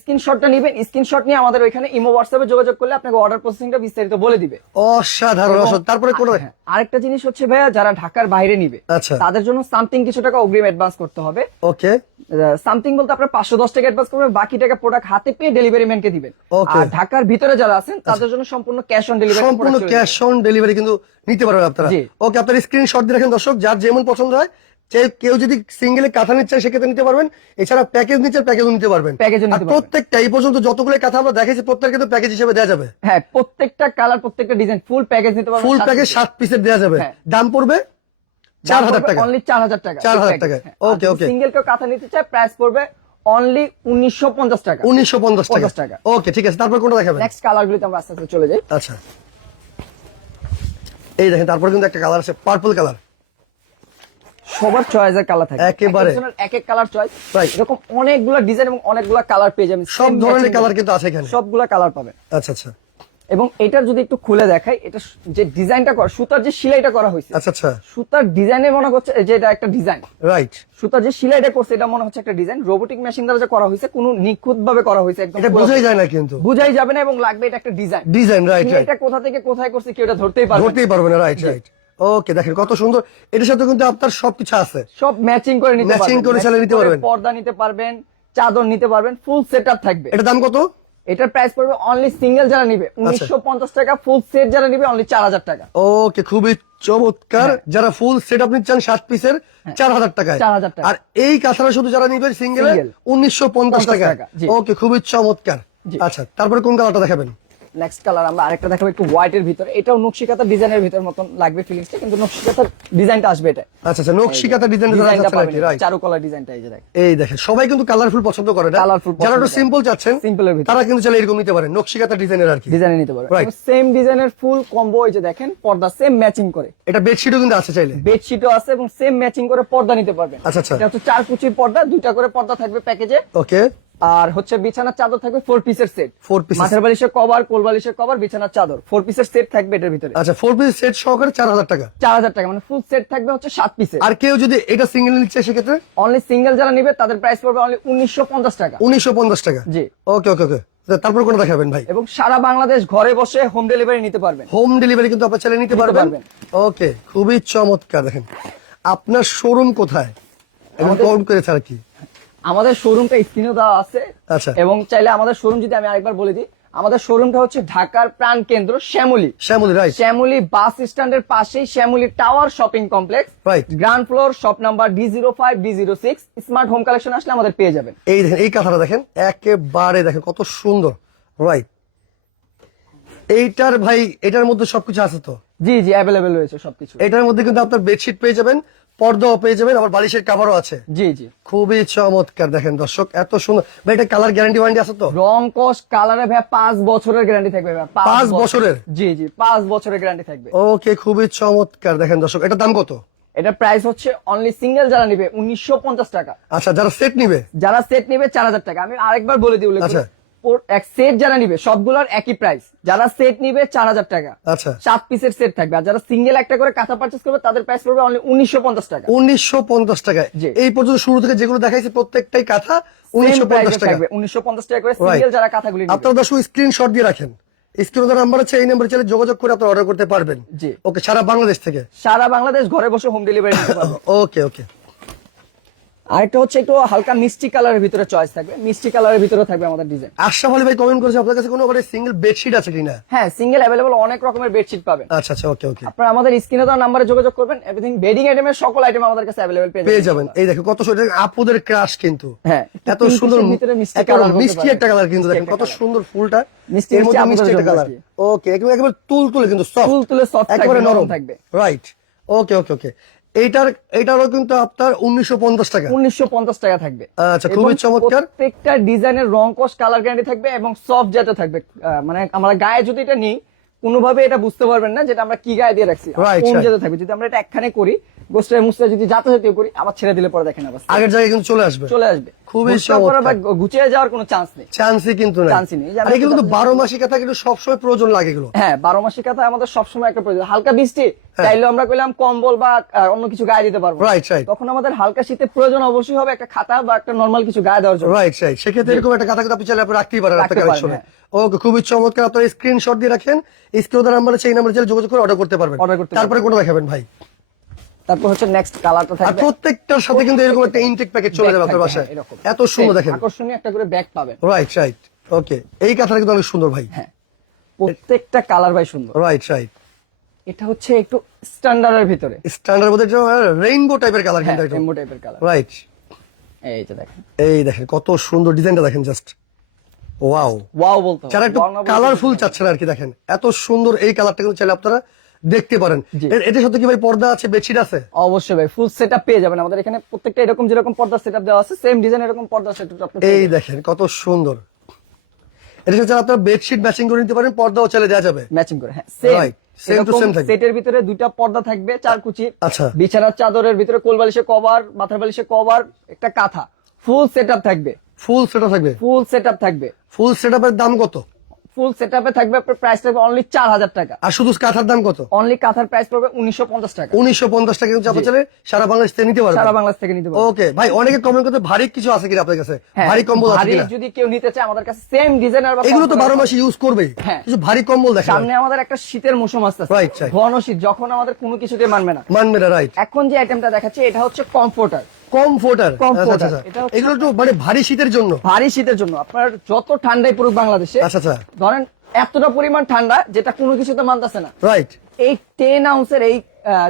Speaker 2: স্ক্রিনশটটা নিবেন স্ক্রিনশট নিয়ে আমাদের ওইখানে ইমো হোয়াটসঅ্যাপে যোগাযোগ করলে আপনাকে অর্ডার প্রসেসিংটা বিস্তারিত বলে দিবে।
Speaker 1: অসাধারণ অসাধারণ। তারপরে কোন
Speaker 2: হ্যাঁ, আরেকটা জিনিস হচ্ছে ভাইয়া যারা ঢাকার বাইরে নিবে
Speaker 1: আচ্ছা।
Speaker 2: তাদের জন্য সামথিং কিছু টাকা অগ্রিম অ্যাডভান্স করতে হবে।
Speaker 1: ওকে।
Speaker 2: সামথিং বলতে আপনার পাঁচশো দশ টাকা অ্যাডভান্স করবেন বাকি টাকা প্রোডাক্ট হাতে পেয়ে ডেলিভারি ম্যানকে দিবেন। আর ঢাকার ভিতরে যারা আছেন তাদের জন্য সম্পূর্ণ ক্যাশ অন ডেলিভারি
Speaker 1: সম্পূর্ণ ক্যাশ অন ডেলিভারি কিন্তু নিতে পারবেন আপনারা। ওকে আপনার স্ক্রিনশট দিয়ে রাখেন দর্শক যার যেমন পছন্দ হয় কেউ যদি সিঙ্গেলে কাঁথা নিচ্ছে সেক্ষেত্রে নিতে পারবেন। এছাড়া প্যাকেজ নিচ্ছে প্যাকেজও নিতে পারবেন। আর প্রত্যেকটা এই পর্যন্ত যতগুলো কাঁথা আমরা দেখেছি প্রত্যেক কিন্তু প্যাকেজ হিসেবে দেওয়া যাবে।
Speaker 2: হ্যাঁ প্রত্যেকটা কালার প্রত্যেকটা ডিজাইন ফুল প্যাকেজ নিতে পারবেন
Speaker 1: ফুল প্যাকেজ সাত পিসের দেওয়া যাবে।
Speaker 2: হ্যাঁ।
Speaker 1: দাম পড়বে চার হাজার টাকা।
Speaker 2: অনলি চার হাজার টাকা।
Speaker 1: 4,000 টাকা। Okay, okay.
Speaker 2: সিঙ্গেল কেউ কাঁথা নিতে চায় প্রাইস পড়বে অনলি উনিশশো পঞ্চাশ টাকা।
Speaker 1: উনিশশো পঞ্চাশ টাকা।
Speaker 2: 50 টাকা।
Speaker 1: ওকে ঠিক আছে। তারপর কোনটা দেখাবেন?
Speaker 2: নেক্সট কালার গুলিতে আমরা আস্তে আস্তে চলে যাই।
Speaker 1: আচ্ছা। এই দেখেন তারপর কিন্তু একটা কালার আছে পার্পল কালার
Speaker 2: সবার চয়েসের কালার থাকে।
Speaker 1: একেবারে।
Speaker 2: এক এক কালার চয়েস. এরকম অনেকগুলো ডিজাইন এবং অনেকগুলো কালার পেয়ে যাবেন।
Speaker 1: সব ধরনের কালার কিন্তু আছে এখানে।
Speaker 2: সবগুলা কালার পাবেন।
Speaker 1: আচ্ছা আচ্ছা।
Speaker 2: এবং এটার যদি একটু খুলে দেখাই এটা যে ডিজাইনটা করা সুতার যে সেলাইটা করা হয়েছে
Speaker 1: আচ্ছা আচ্ছা।
Speaker 2: সুতার ডিজাইনে মনে হচ্ছে যে এটা একটা ডিজাইন
Speaker 1: রাইট
Speaker 2: সুতার যে সেলাইটা করছে এটা মনে হচ্ছে একটা ডিজাইন রোবোটিক মেশিন দ্বারা যে করা হয়েছে কোনো নিখুঁত ভাবে করা হয়েছে একদম
Speaker 1: এটা বোঝাই যায় না কিন্তু।
Speaker 2: বোঝাই যাবে না এবং লাগবে এটা একটা ডিজাইন
Speaker 1: ডিজাইন রাইট
Speaker 2: এটা কোথা থেকে কোথায় করছে কেউ এটা ধরতেই পারবে
Speaker 1: ধরতেই পারবে না রাইট রাইট ওকে দেখেন কত সুন্দর। এটার সাথে কিন্তু আপনার সবকিছু আছে।
Speaker 2: সব ম্যাচিং করে নিতে পারবেন।
Speaker 1: করে চালিয়ে নিতে পারবেন।
Speaker 2: পর্দা নিতে পারবেন চাদর নিতে পারবেন ফুল সেটআপ থাকবে।
Speaker 1: এটার দাম কত?
Speaker 2: এটার প্রাইস পড়বে অনলি সিঙ্গেল যারা নিবে।
Speaker 1: আচ্ছা।
Speaker 2: উনিশশো টাকা ফুল সেট যারা নিবে অনলি চার হাজার টাকা।
Speaker 1: ওকে খুবই চমৎকার। যারা ফুল সেট আপনি চান সাত পিসের চার হাজার টাকায়।
Speaker 2: 4,000 টাকা।
Speaker 1: আর এই কাঁথাটা শুধু যারা নিবেন সিঙ্গেল উনিশশো পঞ্চাশ টাকা
Speaker 2: টাকা,
Speaker 1: ওকে খুবই চমৎকার। আচ্ছা তারপরে কোন কালারটা দেখাবেন?
Speaker 2: নেক্সট কালার আমরা আরেকটা দেখাবো একটু হোয়াইট এর ভিতরে। এটাও নকশিকাতা ডিজাইনের ভিতর মতন লাগবে ফিলিংসটা কিন্তু নকশিকাতার ডিজাইনটা আসবে এটা।
Speaker 1: আচ্ছা আচ্ছা নকশিকাতা ডিজাইন
Speaker 2: ডিজাইনটা
Speaker 1: রাইট
Speaker 2: চারু কলার ডিজাইনটা এই যে দেখেন।
Speaker 1: এই দেখেন সবাই কিন্তু কালারফুল পছন্দ করে না।
Speaker 2: Colourful
Speaker 1: যারা একটু সিম্পল চাচ্ছেন
Speaker 2: এর ভিতরে।
Speaker 1: তারা কিন্তু চাইলে এরকম নিতে পারেন নকশিকাতা ডিজাইনের আর কি।
Speaker 2: ডিজাইনে নিতে পারবেন
Speaker 1: Right.
Speaker 2: সেম ডিজাইনের ফুল কম্বো এই যে দেখেন পর্দা সেম ম্যাচিং করে।
Speaker 1: এটা বেডশিটও কিন্তু আছে চাইলে।
Speaker 2: বেডশিটও আছে এবং সেম ম্যাচিং করে পর্দা নিতে পারবেন।
Speaker 1: আচ্ছা, আচ্ছা।
Speaker 2: এটা হচ্ছে চার কুচির পর্দা দুইটা করে পর্দা থাকবে প্যাকেজে
Speaker 1: ওকে
Speaker 2: আর হচ্ছে বিছানার চাদর থাকবে ফোর পিসের সেট
Speaker 1: ফোর পিস
Speaker 2: মাথার বালিশের কভার কোল বালিশের কভার বিছানার চাদর। ফোর পিসের সেট থাকবে এটার ভিতরে।
Speaker 1: আচ্ছা ফোর পিস সেট সহকারে চার হাজার টাকা।
Speaker 2: চার হাজার টাকা মানে ফুল সেট থাকবে হচ্ছে সাত পিসের
Speaker 1: আর কেউ যদি এটা সিঙ্গেল নিচ্ছে সেক্ষেত্রে?
Speaker 2: অনলি সিঙ্গেল যারা নিবে তাদের প্রাইস পড়বে অনলি উনিশশো পঞ্চাশ টাকা।
Speaker 1: উনিশশো পঞ্চাশ টাকা।
Speaker 2: জি।
Speaker 1: ওকে ওকে ওকে তারপর কোনটা দেখাবেন ভাই?
Speaker 2: এবং সারা বাংলাদেশ ঘরে বসে হোম ডেলিভারি নিতে পারবেন।
Speaker 1: হোম ডেলিভারি কিন্তু আপনার ছেলে নিতে পারবেন। ওকে খুবই চমৎকার। দেখেন আপনার শোরুম কোথায়? এবং কোন করেছে আর কি?
Speaker 2: আমাদের শোরুমটা স্ক্রিনে দেওয়া আছে।
Speaker 1: আচ্ছা।
Speaker 2: এবং চাইলে আমাদের শোরুম যদি আমি আরেকবার বলে দিই আমাদের শোরুমটা হচ্ছে ঢাকার প্রাণ কেন্দ্র শ্যামলী।
Speaker 1: শ্যামলি রাইট
Speaker 2: শ্যামলী বাস স্ট্যান্ডের পাশেই Shyamoli tower shopping complex.
Speaker 1: Right.
Speaker 2: Ground floor shop number D zero five D zero six smart home collection আসলে আমাদের পেয়ে যাবেন।
Speaker 1: এই দেখেন এই কাঁথাটা দেখেন একেবারে দেখেন কত সুন্দর রাইট এইটার ভাই এটার মধ্যে সবকিছু আছে তো?
Speaker 2: জি জি অ্যাভেলেবেল রয়েছে সবকিছু।
Speaker 1: এটার মধ্যে কিন্তু আপনার বেডশিট পেয়ে যাবেন। পর্দাও পেয়ে যাবেন আবার বালিশের কাভারও আছে।
Speaker 2: জি জি।
Speaker 1: খুবই চমৎকার দেখেন দর্শক এত সুন্দর। ভাই এটা কালার গ্যারান্টি ওয়ারেন্টি আছে তো?
Speaker 2: রং কস কালারে ভাই পাঁচ বছরের গ্যারান্টি থাকবে ভাই
Speaker 1: পাঁচ বছরের?
Speaker 2: জি জি পাঁচ বছরের গ্যারান্টি থাকবে।
Speaker 1: ওকে খুবই চমৎকার দেখেন দর্শক এটার দাম কত?
Speaker 2: এটা প্রাইস হচ্ছে অনলি সিঙ্গেল যারা নিবে উনিশশো পঞ্চাশ টাকা।
Speaker 1: আচ্ছা যারা সেট নিবে?
Speaker 2: যারা সেট নিবে চার হাজার টাকা। আমি আরেকবার বলে দিই।
Speaker 1: আচ্ছা।
Speaker 2: এক সেট যারা নিবে সবগুলোর একই প্রাইস যারা সেট নিবে চার হাজার টাকা।
Speaker 1: আচ্ছা।
Speaker 2: সাত পিসের সেট থাকবে। আর যারা সিঙ্গেল একটা করে কাঁথা পার্চেস করবে তাদের প্রাইস পড়বে অনলি উনিশশো পঞ্চাশ টাকা।
Speaker 1: উনিশশো পঞ্চাশ টাকায়
Speaker 2: জি।
Speaker 1: এই পর্যন্ত শুরু থেকে যেগুলো দেখাইছে প্রত্যেকটাই কাঁথা উনিশশো পঞ্চাশ টাকা।
Speaker 2: উনিশশো পঞ্চাশ টাকা করে সিঙ্গেল যারা কাঁথাগুলি
Speaker 1: আপনারা দর্শক স্ক্রিনশট দিয়ে রাখেন। স্ক্রিনে নাম্বার আছে এই নাম্বারে চাইলে যোগাযোগ করে আপনারা অর্ডার করতে পারবেন।
Speaker 2: জি।
Speaker 1: ওকে সারা বাংলাদেশ থেকে।
Speaker 2: সারা বাংলাদেশ ঘরে বসে হোম ডেলিভারি
Speaker 1: ওকে ওকে
Speaker 2: আরেকটা হচ্ছে একটু হালকা মিষ্টি কালারের ভিতরে চয়েস থাকবে। মিষ্টি কালারের ভিতরে থাকবে আমাদের ডিজাইন
Speaker 1: আশরাফ আলী ভাই কমেন্ট করেছে আপনার কাছে কোনো সিঙ্গেল বেডশিট আছে কিনা?
Speaker 2: হ্যাঁ সিঙ্গেল অ্যাভেলেবল অনেক রকমের বেডশিট পাবেন।
Speaker 1: আচ্ছা আচ্ছা ওকে ওকে
Speaker 2: আপনারা আমাদের স্ক্রিনে দেওয়া নাম্বারে যোগাযোগ করবেন। এভরিথিং বেডিং আইটেমের সকল আইটেম আমাদের কাছে অ্যাভেলেবল পেয়ে যাবেন।
Speaker 1: এই দেখো কত সুন্দর আপুদের ক্রাশ কিন্তু।
Speaker 2: হ্যাঁ,
Speaker 1: এত সুন্দর
Speaker 2: ভিতরে মিষ্টি কালার
Speaker 1: মিষ্টি একটা কালার কিন্তু দেখেন কত সুন্দর ফুলটা।
Speaker 2: মিষ্টি
Speaker 1: এর
Speaker 2: মিষ্টি
Speaker 1: একটা কালার ওকে একেবারে তুল তুলে কিন্তু সফট
Speaker 2: তুল তুলে soft
Speaker 1: একেবারে
Speaker 2: নরম থাকবে।
Speaker 1: রাইট ওকে ওকে ওকে এইটার এটারও কিন্তু আপনার উনিশশো পঞ্চাশ টাকা।
Speaker 2: উনিশশো পঞ্চাশ টাকা থাকবে।
Speaker 1: আচ্ছা, খুবই চমৎকার।
Speaker 2: প্রত্যেকটা ডিজাইনের রং কস কালার গ্যারান্টি থাকবে এবং সফট জাতীয় থাকবে। মানে আমরা গায়ে যদি এটা নিই কোনোভাবে এটা বুঝতে পারবেন না যেটা আমরা কি গায়ে দিয়ে রাখছি। কোন জাতীয় থাকবে। যদি আমরা এটা একখানে করি গোস্তের মুস্তে যদি যাতে জাতীয় করি আবার ছেড়ে দিলে পরে দেখেন আবার
Speaker 1: আগের জায়গায় কিন্তু চলে আসবে।
Speaker 2: চলে আসবে।
Speaker 1: খুবই।
Speaker 2: গুছিয়ে যাওয়ার কোনো চান্স নেই।
Speaker 1: চান্সই কিন্তু নাই।
Speaker 2: চান্সই নেই।
Speaker 1: আর কিন্তু
Speaker 2: একটা
Speaker 1: বারো মাসি কথা কিন্তু সবসময় প্রয়োজন লাগে এগুলো।
Speaker 2: হ্যাঁ বারো মাসিক কথা আমাদের সবসময় একটা প্রয়োজন। হালকা বৃষ্টি চাইলে আমরা কইলাম কম্বল বা অন্য কিছু গায়ে দিতে পারব
Speaker 1: Right, right.
Speaker 2: তখন আমাদের হালকা শীতের প্রয়োজন অবশ্যই হবে একটা খাতা বা একটা নর্মাল কিছু গায়ে দেওয়ার জন্য।
Speaker 1: রাইট রাইট সেক্ষেত্রে এরকম একটা কথা কিন্তু আপনি চাইলে আপনি রাখতেই পারেন আপনার কালেকশনে
Speaker 2: হ্যাঁ।
Speaker 1: ওকে খুবই চমৎকার। আপনার স্ক্রিনশট দিয়ে রাখেন। স্ক্রিনের নাম্বারে সেই নাম্বারে যোগাযোগ করে অর্ডার করতে পারবেন।
Speaker 2: Order করতে
Speaker 1: তারপরে কোনটা দেখাবেন ভাই?
Speaker 2: তারপর হচ্ছে নেক্সট কালারটা থাকবে।
Speaker 1: প্রত্যেকটার সাথে কিন্তু এরকম একটা ইনটেক প্যাকেজ চলে যাবে আপনার বাসায়।
Speaker 2: হ্যাঁ,
Speaker 1: এত সুন্দর দেখেন।
Speaker 2: আকর্ষণীয় একটা করে ব্যাগ পাবেন।
Speaker 1: রাইট রাইট ওকে এই কাঁথাটা কিন্তু অনেক সুন্দর ভাই।
Speaker 2: হ্যাঁ। প্রত্যেকটা কালার ভাই সুন্দর।
Speaker 1: রাইট রাইট
Speaker 2: এটা হচ্ছে একটু স্ট্যান্ডার্ডের ভিতরে।
Speaker 1: স্ট্যান্ডার্ড মধ্যে রেইনবো টাইপের কালার কিন্তু
Speaker 2: রেমবো টাইপের কালার
Speaker 1: রাইট
Speaker 2: এই যে দেখেন।
Speaker 1: এই দেখেন কত সুন্দর ডিজাইনটা দেখেন জাস্ট ওয়াও
Speaker 2: ওয়াও বলতে।
Speaker 1: যারা একটু
Speaker 2: না
Speaker 1: কালারফুল চাচ্ছেন আর কি দেখেন এত সুন্দর এই কালারটা কিন্তু চাইলে আপনারা দেখতে পারেন। এটার সাথে কি ভাই পর্দা আছে বেডশিট আছে?
Speaker 2: অবশ্যই ভাই ফুল সেটআপ পেয়ে যাবেন। আমাদের এখানে প্রত্যেকটা এরকম যেরকম পর্দা সেটআপ দেওয়া আছে সেম ডিজাইন এরকম পর্দা সেটআপ আপনি
Speaker 1: এই দেখেন কত সুন্দর। এটার সাথে আপনারা বেডশিট ম্যাচিং করে নিতে পারেন পর্দাও চাইলে দেওয়া যাবে।
Speaker 2: ম্যাচিং করে হ্যাঁ সেম
Speaker 1: Right. Same to থাকবে।
Speaker 2: সেটের ভিতরে দুইটা পর্দা থাকবে চার কুচি।
Speaker 1: আচ্ছা।
Speaker 2: বিছানার চাদরের ভিতরে কোল কভার মাথার বালিশের কভার একটা কাঁথা। ফুল সেটআপ থাকবে।
Speaker 1: ফুল সেটআপ থাকবে?
Speaker 2: ফুল সেটআপ থাকবে।
Speaker 1: ফুল সেটআপের দাম কত?
Speaker 2: ফুল সেটআপে থাকবে আপনার প্রাইস থাকবে অনলি চার হাজার টাকা।
Speaker 1: আর শুধু কাঁথার দাম কত?
Speaker 2: অনলি কাঁথার প্রাইস পড়বে উনিশশো পঞ্চাশ টাকা।
Speaker 1: উনিশশো পঞ্চাশ টাকা কিন্তু আপনার সারা বাংলাদেশ থেকে নিতে
Speaker 2: সারা বাংলাদেশ থেকে নিতে পারবেন
Speaker 1: ওকে ভাই অনেকে কমেন্ট করতে ভারী কিছু আছে কিনা আপনার কাছে?
Speaker 2: হ্যাঁ,
Speaker 1: ভারী কম্বল আছে কিনা?
Speaker 2: যদি কেউ নিতে চায় আমাদের কাছে সেম ডিজাইনার বা
Speaker 1: এগুলো তো
Speaker 2: comfortable
Speaker 1: বারো মাসে ইউজ করবে।
Speaker 2: হ্যাঁ।
Speaker 1: কিছু ভারী কম্বল দেখেন
Speaker 2: সামনে আমাদের একটা শীতের মৌসুম
Speaker 1: Right, right.
Speaker 2: ঘন শীত যখন আমাদের কোনো কিছুতে মানবে না।
Speaker 1: মানবে না রাইট
Speaker 2: এখন যে আইটেমটা দেখাচ্ছি এটা হচ্ছে কমফোর্টার
Speaker 1: কমফোর্টার
Speaker 2: Comforter, এটা হচ্ছে-
Speaker 1: এগুলো একটু মানে ভারী শীতের জন্য।
Speaker 2: ভারী শীতের জন্য। আপনার যত ঠান্ডাই পড়ুক বাংলাদেশে
Speaker 1: আচ্ছা আচ্ছা।
Speaker 2: ধরেন এতটা পরিমাণ ঠান্ডা যেটা কোনো কিছুতে মানতেছে না।
Speaker 1: রাইট
Speaker 2: এই টেন আউন্সের এই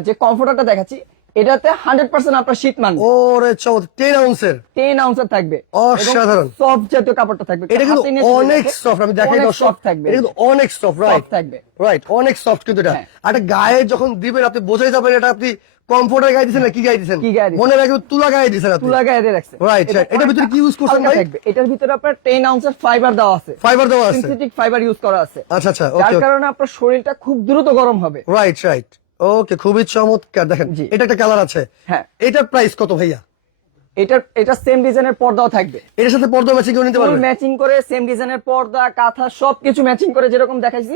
Speaker 2: যে কমফোর্টারটা দেখাচ্ছি এটাতে হান্ড্রেড পার্সেন্ট আপনার শীত মানবে।
Speaker 1: ওরে চমৎকার টেন আউন্সের
Speaker 2: টেন আউন্সের থাকবে।
Speaker 1: অসাধারণ।
Speaker 2: সফট জাতীয় কাপড়টা থাকবে।
Speaker 1: এটা কিন্তু অনেক সফট আমি দেখাই দর্শক
Speaker 2: থাকবে।
Speaker 1: এটা কিন্তু অনেক সফট রাইট
Speaker 2: থাকবে।
Speaker 1: রাইট অনেক সফট কিন্তু এটা।
Speaker 2: হ্যাঁ।
Speaker 1: আর গায়ে যখন দিবেন আপনি বোঝাই যাবেন এটা আপনি কমফোর্টার গায়ে দিচ্ছেন না কি গায়ে দিচ্ছেন
Speaker 2: কি গায়ে দিছেন?
Speaker 1: মনে রাখবেন তুলা গায়ে আপনি
Speaker 2: তুলা গায়ে দিয়ে
Speaker 1: Right, right. এটার ভিতরে কি use করছেন ভাই?
Speaker 2: এটার ভিতরে আপনার টেন আউন্সের ফাইবার দেওয়া আছে।
Speaker 1: ফাইবার দেওয়া আছে।
Speaker 2: সিনথেটিক ফাইবার ইউজ করা আছে।
Speaker 1: আচ্ছা আচ্ছা
Speaker 2: যার কারণে আপনার শরীরটা খুব দ্রুত গরম হবে।
Speaker 1: রাইট রাইট ওকে খুবই চমৎকার। দেখেন এটা একটা কালার আছে।
Speaker 2: হ্যাঁ।
Speaker 1: এটার প্রাইস কত ভাইয়া?
Speaker 2: এটার এটা সেম ডিজাইনের পর্দাও থাকবে।
Speaker 1: এটার সাথে পর্দা ম্যাচিং করে নিতে
Speaker 2: ফুল
Speaker 1: পারবেন
Speaker 2: ম্যাচিং করে সেম ডিজাইনের পর্দা কাঁথা সবকিছু ম্যাচিং করে যেরকম দেখাইছি.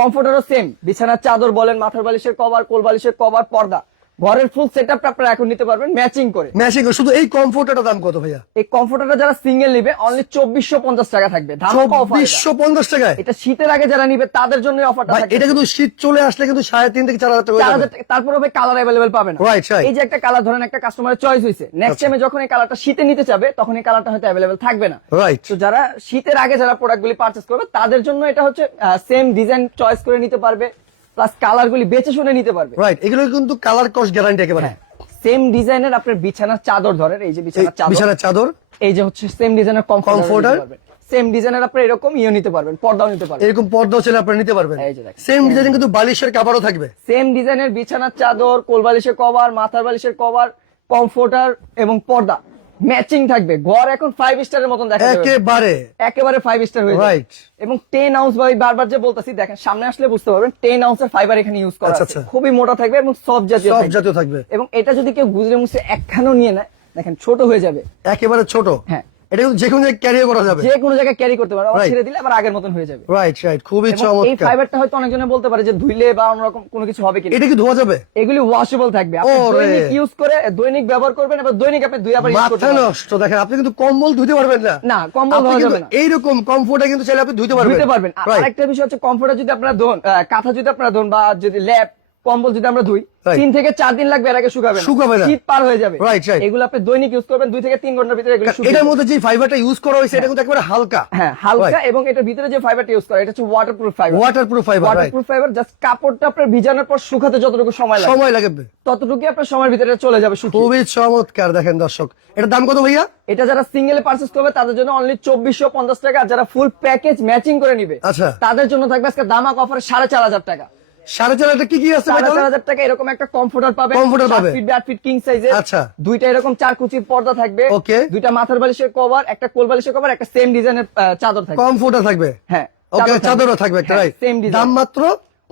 Speaker 2: কমফোর্টারও সেম বিছানার চাদর বলেন মাথার বালিশের কভার কোল বালিশের কভার পর্দা। ঘরের ফুল সেট আপটা আপনারা এখন নিতে পারবেন ম্যাচিং করে।
Speaker 1: ম্যাচিং করে। শুধু এই কমফোর্টারটার দাম কত ভাইয়া?
Speaker 2: এই কমফোর্টারটা যারা সিঙ্গেল নিবে অনলি চব্বিশশো পঞ্চাশ টাকা থাকবে। ধামাকা অফার
Speaker 1: চব্বিশশো পঞ্চাশ টাকায়?
Speaker 2: এটা শীতের আগে যারা নিবে তাদের জন্য অফারটা
Speaker 1: ভাই এটা কিন্তু শীত চলে আসলে কিন্তু সাড়ে তিন থেকে চার হাজার টাকা হয়ে যাবে।
Speaker 2: তারপরে ভাই কালার অ্যাভেলেবেল পাবেন
Speaker 1: Right, right.
Speaker 2: এই যে একটা কালার ধরেন একটা কাস্টমারের চয়েস হয়েছে নেক্সট টাইমে যখন এই কালারটা শীতে নিতে চাবে তখন এই কালারটা হয়তো অ্যাভেলেবেল থাকবে না।
Speaker 1: রাইট
Speaker 2: তো যারা শীতের আগে যারা প্রোডাক্ট গুলি পার্চেস করবে তাদের জন্য এটা হচ্ছে সেম ডিজাইন চয়েস করে নিতে পারবে। প্লাস কালার গুলি বেছে শুনে নিতে পারবে।
Speaker 1: রাইট এগুলো কিন্তু কালার কস্ট গ্যারান্টি একেবারে।
Speaker 2: সেম ডিজাইনের আপনার বিছানার চাদর ধরেন এই যে বিছানার চাদর।
Speaker 1: বিছানার চাদর।
Speaker 2: এই যে হচ্ছে সেম ডিজাইনের? কমফোর্টার সেম ডিজাইনের আপনি এরকম ইয়ে নিতে পারবেন পর্দাও নিতে পারবেন।
Speaker 1: এরকম পর্দাও ছেলে আপনি নিতে পারবেন।
Speaker 2: এই যে দেখেন।
Speaker 1: সেম ডিজাইন কিন্তু বালিশের কাপড়ও থাকবে।
Speaker 2: সেম ডিজাইনের বিছানার চাদর কোল বালিশের কভার মাথার বালিশের কভার কমফোর্টার এবং পর্দা। ম্যাচিং থাকবে। ঘর এখন ফাইভ স্টারের মতন দেখা
Speaker 1: একেবারে।
Speaker 2: একেবারে ফাইভ স্টার হয়ে
Speaker 1: রাইট
Speaker 2: এবং টেন আউন্স ভাই বারবার যে বলতেছি দেখেন সামনে আসলে বুঝতে পারবেন টেন আউন্সের ফাইবার এখানে ইউজ করা
Speaker 1: আচ্ছা,
Speaker 2: আছে।
Speaker 1: আচ্ছা।
Speaker 2: খুবই মোটা থাকবে এবং সফট জাতীয়
Speaker 1: সব জাতীয় থাকবে।
Speaker 2: এবং এটা যদি কেউ গুজরে মুছে একখানো নিয়ে নেয় দেখেন ছোট হয়ে যাবে।
Speaker 1: একেবারে ছোট।
Speaker 2: হ্যাঁ।
Speaker 1: এটা কিন্তু যে কোনো জায়গায় ক্যারিও করা যাবে।
Speaker 2: যে কোনো জায়গায় ক্যারি করতে পারবে আবার ছেড়ে দিলে আবার আগের মতন হয়ে যাবে।
Speaker 1: রাইট রাইট খুবই
Speaker 2: এবং এই ফাইবারটা হয়তো অনেকজনে বলতে পারে যে ধুইলে বা অন্যরকম কোনো কিছু হবে কিনা।
Speaker 1: এটা কি ধোয়া যাবে?
Speaker 2: এগুলি ওয়াশেবল থাকবে। আপনি দৈনিক ইউজ করে দৈনিক ব্যবহার করবেন এবার দৈনিক আপনি দুই আবার ইউজ করতে
Speaker 1: নষ্ট দেখেন আপনি কিন্তু কম্বল ধুতে পারবেন না।
Speaker 2: না, কম্বল ধোয়া যাবে না।
Speaker 1: এইরকম কমফোর্টে কিন্তু চাইলে আপনি ধুতে পারবেন.
Speaker 2: আরেকটা বিষয় হচ্ছে কমফোর্টার যদি আপনারা ধোন কাঁথা যদি আপনারা ধোন বা যদি ল্যাপ কম্বল যদি আমরা ধুই তিন থেকে চার দিন লাগবে এর আগে শুকাবে।
Speaker 1: শুকাবে
Speaker 2: শীত পার হয়ে যাবে।
Speaker 1: Right, right.
Speaker 2: এগুলো আপনি দৈনিক ইউজ করবেন দুই থেকে তিন ঘণ্টার ভিতরে এগুলো
Speaker 1: এটার মধ্যে যে ফাইবারটা ইউজ করা হয়েছে এটা কিন্তু একেবারে হালকা।
Speaker 2: হ্যাঁ হালকা এবং এটার ভিতরে যে ফাইবারটা ইউজ করা এটা হচ্ছে waterproof fibre
Speaker 1: waterproof fibre right
Speaker 2: waterproof fibre just কাপড়টা আপনার ভিজানোর পর শুকাতে যতটুকু সময় লাগে।
Speaker 1: সময় লাগবে
Speaker 2: ততটুকু আপনার সময়ের ভিতরে চলে যাবে
Speaker 1: খুবই চমৎকার দেখেন দর্শক। এটার দাম কত ভাইয়া?
Speaker 2: এটা যারা সিঙ্গেলে পার্চেস করবে তাদের জন্য অনলি চব্বিশশো পঞ্চাশ টাকা। আর যারা ফুল প্যাকেজ ম্যাচিং করে নিবে
Speaker 1: আচ্ছা।
Speaker 2: তাদের জন্য থাকবে আজকে দামাক অফারে সাড়ে চার হাজার টাকা।
Speaker 1: সাড়ে চার হাজার কি কি আছে
Speaker 2: সাড়ে চার হাজার টাকা এরকম একটা কমফোর্টার পাবে
Speaker 1: Comforter পাবে।
Speaker 2: ফিট আট ফিট কিং সাইজের
Speaker 1: আচ্ছা।
Speaker 2: দুইটা এরকম চার কুচির পর্দা থাকবে।
Speaker 1: ওকে
Speaker 2: দুইটা মাথার বালিশের কভার একটা কোল বালিশের কভার একটা সেম ডিজাইনের চাদর থাকবে।
Speaker 1: কমফোর্টার থাকবে।
Speaker 2: হ্যাঁ
Speaker 1: ওকে চাদরও থাকবে একটা রাইট
Speaker 2: সেম ডিজাইন
Speaker 1: দাম মাত্র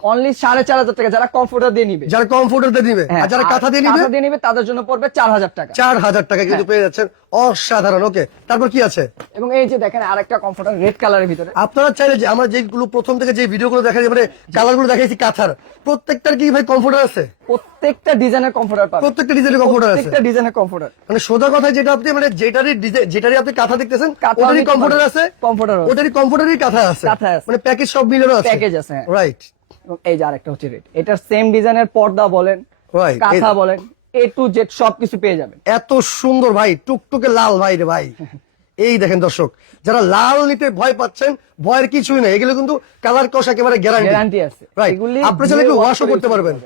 Speaker 2: অনলি সাড়ে চার হাজার টাকা যারা কমফোর্টার দিয়ে নিবে।
Speaker 1: যারা কমফোর্টার দিয়ে দিবে
Speaker 2: হ্যাঁ,
Speaker 1: আর যারা কাঁথা দিয়ে নিবে?
Speaker 2: দিয়ে নিবে তাদের জন্য পড়বে চার হাজার টাকা।
Speaker 1: চার হাজার টাকা
Speaker 2: হ্যাঁ।
Speaker 1: কিন্তু পেয়ে যাচ্ছেন। অসাধারণ ওকে তারপর কি আছে?
Speaker 2: এবং এই যে দেখেন আরেকটা কমফোর্টার রেড কালারের ভিতরে।
Speaker 1: আপনারা চাইলে যে আমরা যেগুলো প্রথম থেকে যে ভিডিওগুলো দেখা যায় মানে কালারগুলো দেখাইছি কাঁথার প্রত্যেকটার কি ভাই কমফোর্টার আছে?
Speaker 2: প্রত্যেকটা ডিজাইনের কমফোর্টার পাবে
Speaker 1: প্রত্যেকটা ডিজাইনের কমফোর্টার আছে।
Speaker 2: প্রত্যেকটা ডিজাইনের কমফোর্টার
Speaker 1: মানে সোজা কথা যেটা আপনি মানে যেটারই যেটারই আপনি কাঁথা দেখতেছেন ওটারই
Speaker 2: নিতে
Speaker 1: কমফোর্টার আছে
Speaker 2: Comforter
Speaker 1: ওটারই কমফোর্টারই কাঁথা আছে।
Speaker 2: কাঁথা আছে।
Speaker 1: মানে প্যাকেজ সব মিলানো আছে।
Speaker 2: Package আছে, হ্যাঁ।
Speaker 1: রাইট
Speaker 2: এবং এই যে আরেকটা হচ্ছে রেড এটার সেম ডিজাইনের পর্দা বলেন. কাঁথা বলেন এ টু জেড সবকিছু পেয়ে যাবেন।
Speaker 1: এত সুন্দর ভাই টুকটুকে লাল ভাই রে ভাই। এই দেখেন দর্শক যারা লাল নিতে ভয় পাচ্ছেন ভয়ের কিছুই নেই। এগুলো কিন্তু কালার কষ একেবারে গ্যারান্টি
Speaker 2: গ্যারান্টি আছে।
Speaker 1: আপনি চাইলে ওয়াশও করতে পারবেন।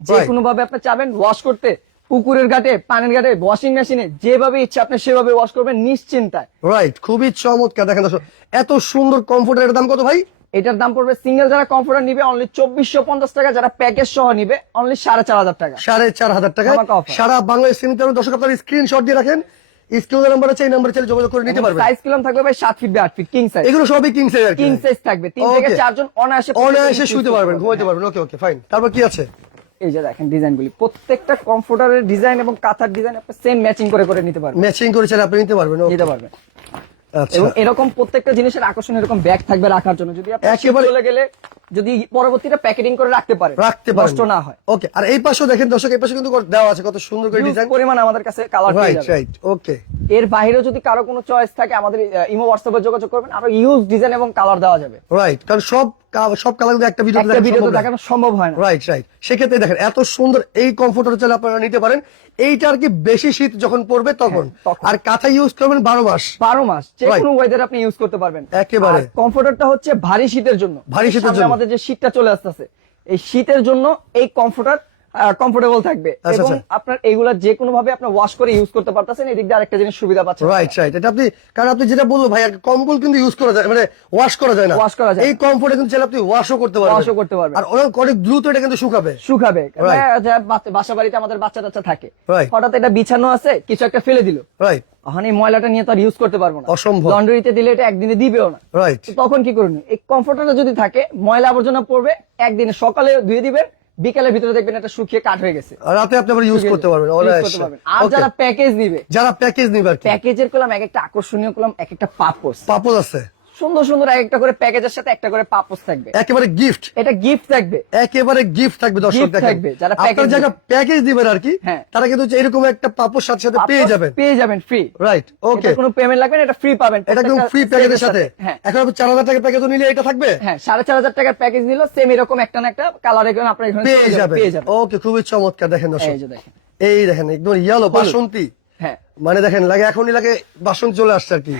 Speaker 2: যে কোনো ভাবে আপনি চাবেন ওয়াশ করতে পুকুরের ঘাটে পানির ঘাটে ওয়াশিং মেশিনে যেভাবে ইচ্ছা আপনি সেভাবে ওয়াশ করবেন নিশ্চিন্তায়।
Speaker 1: রাইট খুবই চমৎকার। দেখেন দর্শক এত সুন্দর কমফোর্টের দাম কত ভাই?
Speaker 2: এটার দাম পড়বে সিঙ্গেল যারা কমফোর্টার নিবে অনলি চব্বিশশো পঞ্চাশ টাকা যারা প্যাকেজ সহ নিবে অনলি সাড়ে চার হাজার টাকা।
Speaker 1: সাড়ে চার হাজার টাকা। সারা বাংলাদেশ সিনেমা দর্শক আপনার স্ক্রিনশট দিয়ে রাখেন। স্ক্রিনের নাম্বার আছে এই নাম্বারে চাইলে যোগাযোগ করে নিতে পারবেন।
Speaker 2: সাইজ কিলাম থাকবে ভাই? সাত ফিট বাই আট ফিট কিং সাইজ
Speaker 1: এগুলো সবই কিং সাইজ আর কিং।
Speaker 2: সাইজ থাকবে। তিন থেকে চারজন অনায়াসে
Speaker 1: অনায়াসে শুতে পারবেন ঘুমাইতে পারবেন। ওকে ওকে ফাইন তারপর কি আছে?
Speaker 2: এই যে দেখেন ডিজাইন গুলি প্রত্যেকটা কমফোর্টারের ডিজাইন এবং কাঁথার ডিজাইন আপনি সেম ম্যাচিং করে করে নিতে পারবেন।
Speaker 1: ম্যাচিং করে চাইলে আপনি নিতে পারবেন।
Speaker 2: নিতে পারবেন। এবং এরকম প্রত্যেকটা জিনিসের আকর্ষণ এরকম ব্যাগ থাকবে রাখার জন্য। যদি আপনি চলে গেলে যদি পরবর্তীটা প্যাকেটিং করে রাখতে পারে
Speaker 1: রাখতে
Speaker 2: নষ্ট না হয়।
Speaker 1: ওকে আর এই পাশেও দেখেন দর্শক এই পাশে কিন্তু দেওয়া আছে কত সুন্দর করে ডিজাইন
Speaker 2: পরিমাণ আমাদের কাছে কালার পেয়ে
Speaker 1: রাইট
Speaker 2: যাবে।
Speaker 1: রাইট ওকে
Speaker 2: এর বাইরেও যদি কারও কোনো চয়েস থাকে আমাদের ইমো হোয়াটসঅ্যাপে যোগাযোগ করবেন আরও ইউজ ডিজাইন এবং কালার দেওয়া যাবে।
Speaker 1: রাইট কারণ সব সব কালার একটা ভিডিও
Speaker 2: একটা ভিডিওতে দেখানো সম্ভব হয় না।
Speaker 1: রাইট রাইট সেক্ষেত্রে দেখেন এত সুন্দর এই কমফোর্টার চাইলে আপনারা নিতে পারেন। এইটা আর কি বেশি শীত যখন পড়বে তখন।
Speaker 2: হ্যাঁ, তখন।
Speaker 1: আর কাঁথা ইউজ করবেন বারো মাস।
Speaker 2: বারো মাস যে কোনো ওয়েদার আপনি ইউজ করতে পারবেন।
Speaker 1: একেবারে।
Speaker 2: কমফোর্টারটা হচ্ছে ভারী শীতের জন্য।
Speaker 1: ভারী শীতের জন্য।
Speaker 2: আমাদের যে শীতটা চলে আসতেছে এই শীতের জন্য এই কমফোর্টার কমফোর্টেবল থাকবে।
Speaker 1: আচ্ছা,
Speaker 2: এবং
Speaker 1: আচ্ছা।
Speaker 2: আপনার এইগুলা যে কোনো ভাবে আপনার ওয়াশ করে ইউজ করতে পারতেছেন এদিক দিয়ে আরেকটা জিনিস সুবিধা পাচ্ছেন।
Speaker 1: রাইট রাইট এটা আপনি কারণ আপনি যেটা বলল ভাই কম্বল কিন্তু ইউজ করা যায় মানে ওয়াশ করা যায় না।
Speaker 2: Wash করা যায়।
Speaker 1: এই কমফোর্টে কিন্তু আপনি ওয়াশও করতে পারবেন।
Speaker 2: Wash ও করতে পারবেন।
Speaker 1: আর অনেক অনেক দ্রুত এটা কিন্তু শুকাবে।
Speaker 2: শুকাবে. হ্যাঁ, বাচ্চা- বাসা বাড়িতে আমাদের বাচ্চা টাচ্চা থাকে হঠাৎ এটা বিছানো আছে কিছু একটা ফেলে দিল।
Speaker 1: রাইট
Speaker 2: এখন এই ময়লাটা নিয়ে তো আর ইউজ করতে পারব না।
Speaker 1: অসম্ভব।
Speaker 2: লন্ড্রিতে দিলে এটা একদিনে দিবেও না।
Speaker 1: রাইট
Speaker 2: তখন কি করুন? এই কমফোর্টারটা যদি থাকে ময়লা আবর্জনা পড়বে একদিনে সকালে ধুয়ে দিবেন বিকালের ভিতরে দেখবেন এটা শুকিয়ে কাঠ হয়ে গেছে।
Speaker 1: রাতে আপনি আবার ইউজ করতে পারবেন।
Speaker 2: আর যারা প্যাকেজ নিবে
Speaker 1: যারা প্যাকেজ নিবে
Speaker 2: প্যাকেজের করলাম এক একটা আকর্ষণীয় করলাম এক একটা পাপোস
Speaker 1: পাপল আছে।
Speaker 2: সুন্দর সুন্দর এক একটা করে প্যাকেজের সাথে একটা করে পাপোস থাকবে।
Speaker 1: একেবারে গিফট
Speaker 2: এটা গিফট থাকবে।
Speaker 1: একেবারে গিফট থাকবে দর্শক
Speaker 2: থাকবে, যারা
Speaker 1: আপনার
Speaker 2: package
Speaker 1: যারা প্যাকেজ দিবেন আর কি
Speaker 2: হ্যাঁ।
Speaker 1: তারা কিন্তু এরকম একটা পাপোর সাথে সাথে পেয়ে যাবেন।
Speaker 2: পেয়ে যাবেন ফ্রি
Speaker 1: রাইট ওকে
Speaker 2: কোনো পেমেন্ট লাগবে না এটা ফ্রি পাবেন।
Speaker 1: এটা কিন্তু ফ্রি প্যাকেজের সাথে।
Speaker 2: হ্যাঁ।
Speaker 1: এখন আপনি চার হাজার টাকার প্যাকেজও নিলে এটা থাকবে?
Speaker 2: হ্যাঁ সাড়ে চার হাজার টাকার প্যাকেজ নিল সেম এরকম একটা না একটা কালার এখানে আপনার এখানে
Speaker 1: পেয়ে যাবেন।
Speaker 2: পেয়ে যাবেন।
Speaker 1: ওকে খুবই চমৎকার দেখেন দর্শক।
Speaker 2: এই যে দেখেন।
Speaker 1: এই দেখেন একদম ইয়েলো বাসন্তী।
Speaker 2: হ্যাঁ।
Speaker 1: মানে দেখেন লাগে এখনই লাগে বাসন্তী চলে আসছে আর কি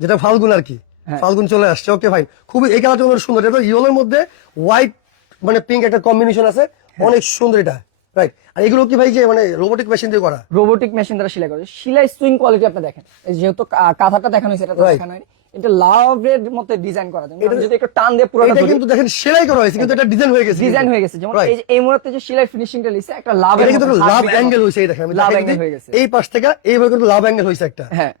Speaker 1: যেটা ফাল্গুন আর কি। ফাল্গুন চলে আসছে। ওকে ভাই খুবই এই কালারটা অনেক সুন্দর। এটা ইয়েলোর মধ্যে হোয়াইট মানে পিঙ্ক একটা কম্বিনেশন আছে।
Speaker 2: হ্যাঁ।
Speaker 1: অনেক সুন্দর এটা। রাইট আর এগুলো কি ভাই যে মানে রোবোটিক মেশিন দিয়ে করা?
Speaker 2: রোবোটিক মেশিন দ্বারা সেলাই করে। সেলাই সুইং কোয়ালিটি আপনি দেখেন। এই যেহেতু কাঁথাটা দেখানো হয়েছে এটা দেখানো হয়নি। এটা লাভ লাভের মতো ডিজাইন করা যায়। এটা যদি একটু টান দিয়ে পুরো
Speaker 1: এটা কিন্তু দেখেন সেলাই করা হয়েছে কিন্তু এটা ডিজাইন হয়ে গেছে
Speaker 2: ডিজাইন হয়ে গেছে। যেমন এই যে এই মুহূর্তে যে সেলাই ফিনিশিংটা লিখছে একটা লাভের
Speaker 1: এটা কিন্তু লাভ অ্যাঙ্গেল হয়েছে। এই দেখেন। আমি
Speaker 2: লাভ
Speaker 1: অ্যাঙ্গেল
Speaker 2: হয়ে গেছে।
Speaker 1: এই পাশ থেকে এইভাবে কিন্তু লাভ অ্যাঙ্গেল হয়েছে একটা।
Speaker 2: হ্যাঁ.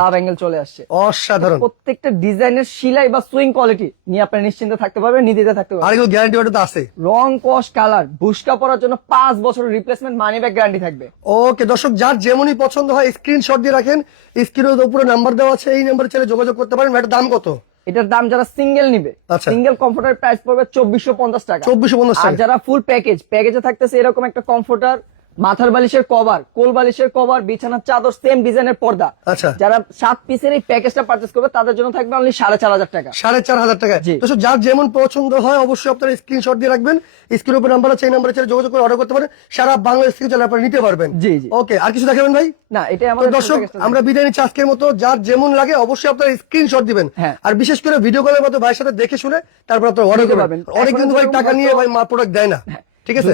Speaker 2: লাভ অ্যাঙ্গেল চলে আসছে।
Speaker 1: অসাধারণ।
Speaker 2: প্রত্যেকটা ডিজাইনের সেলাই বা সুইং কোয়ালিটি নিয়ে আপনি নিশ্চিন্তে থাকতে পারবেন নিদিতে থাকতে
Speaker 1: আর
Speaker 2: পারবেন
Speaker 1: এগুলো গ্যারান্টি ওটা আছে।
Speaker 2: রং কস কালার বুস্কা পরার জন্য পাঁচ বছরের রিপ্লেসমেন্ট মানি ব্যাগ গ্যারান্টি থাকবে।
Speaker 1: ওকে দর্শক যার যেমনই পছন্দ হয় স্ক্রিনশট দিয়ে রাখেন। স্ক্রিনের উপরে নাম্বার দেওয়া আছে এই নাম্বারে ছেলে যোগাযোগ করতে পারেন। এটার দাম কত?
Speaker 2: এটার দাম যারা সিঙ্গেল নিবে। সিঙ্গেল কমফোর্টার প্রাইস পড়বে চব্বিশশো পঞ্চাশ টাকা।
Speaker 1: 2450
Speaker 2: আর
Speaker 1: টাকা।
Speaker 2: যারা ফুল প্যাকেজ প্যাকেজে থাকতেছে এরকম একটা কমফোর্টার মাথার বালিশের কভার কোল বালিশের কভার বিছানার চাদর সেম ডিজাইনের পর্দা।
Speaker 1: আচ্ছা।
Speaker 2: যারা সাত পিসের এই প্যাকেজটা পার্চেস করবে তাদের জন্য থাকবে অনলি সাড়ে চার হাজার টাকা।
Speaker 1: সাড়ে চার হাজার টাকা।
Speaker 2: জি।
Speaker 1: দর্শক যার যেমন পছন্দ হয় অবশ্যই আপনারা স্ক্রিনশট দিয়ে রাখবেন। স্ক্রিনের উপর নাম্বার আছে এই নাম্বারে যোগাযোগ করে অর্ডার করতে পারেন। সারা বাংলাদেশ থেকে চাইলে আপনারা নিতে পারবেন।
Speaker 2: জি, জি।
Speaker 1: ওকে আর কিছু দেখাবেন ভাই?
Speaker 2: না এটাই আমাদের
Speaker 1: দর্শক আমরা বিদায় নিচ্ছি আজকের মতো। যার যেমন লাগে অবশ্যই আপনারা স্ক্রিনশট দিবেন।
Speaker 2: হ্যাঁ।
Speaker 1: আর বিশেষ করে ভিডিও কলের মতো ভাইয়ের সাথে দেখে শুনে তারপর আপনারা অর্ডার করবেন। অনেক কিন্তু ভাই টাকা নিয়ে ভাই মা প্রোডাক্ট দেয় না। ঠিক আছে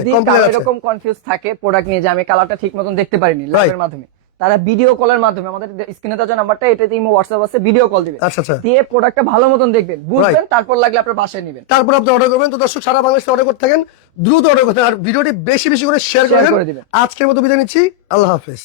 Speaker 2: এরকম কনফিউজ থাকে প্রোডাক্ট নিয়ে যে আমি কালারটা ঠিক মতন দেখতে পারিনি লাইভের মাধ্যমে তারা ভিডিও কলের মাধ্যমে আমাদের স্ক্রিনে দেওয়া নাম্বারটা এটাতে ইমো হোয়াটসঅ্যাপ আছে ভিডিও কল দিবেন
Speaker 1: আচ্ছা, আচ্ছা।
Speaker 2: দিয়ে প্রোডাক্টটা ভালো মতন দেখবেন বুঝবেন তারপর লাগলে আপনার বাসায় নেবেন।
Speaker 1: তারপর আপনি অর্ডার করবেন। তো দর্শক সারা বাংলাদেশে অর্ডার করতে থাকেন দ্রুত অর্ডার করতে আর ভিডিওটি বেশি বেশি করে শেয়ার
Speaker 2: করে দিবেন।
Speaker 1: আজকের মতো বিদায় নিচ্ছি। আল্লাহ হাফেজ।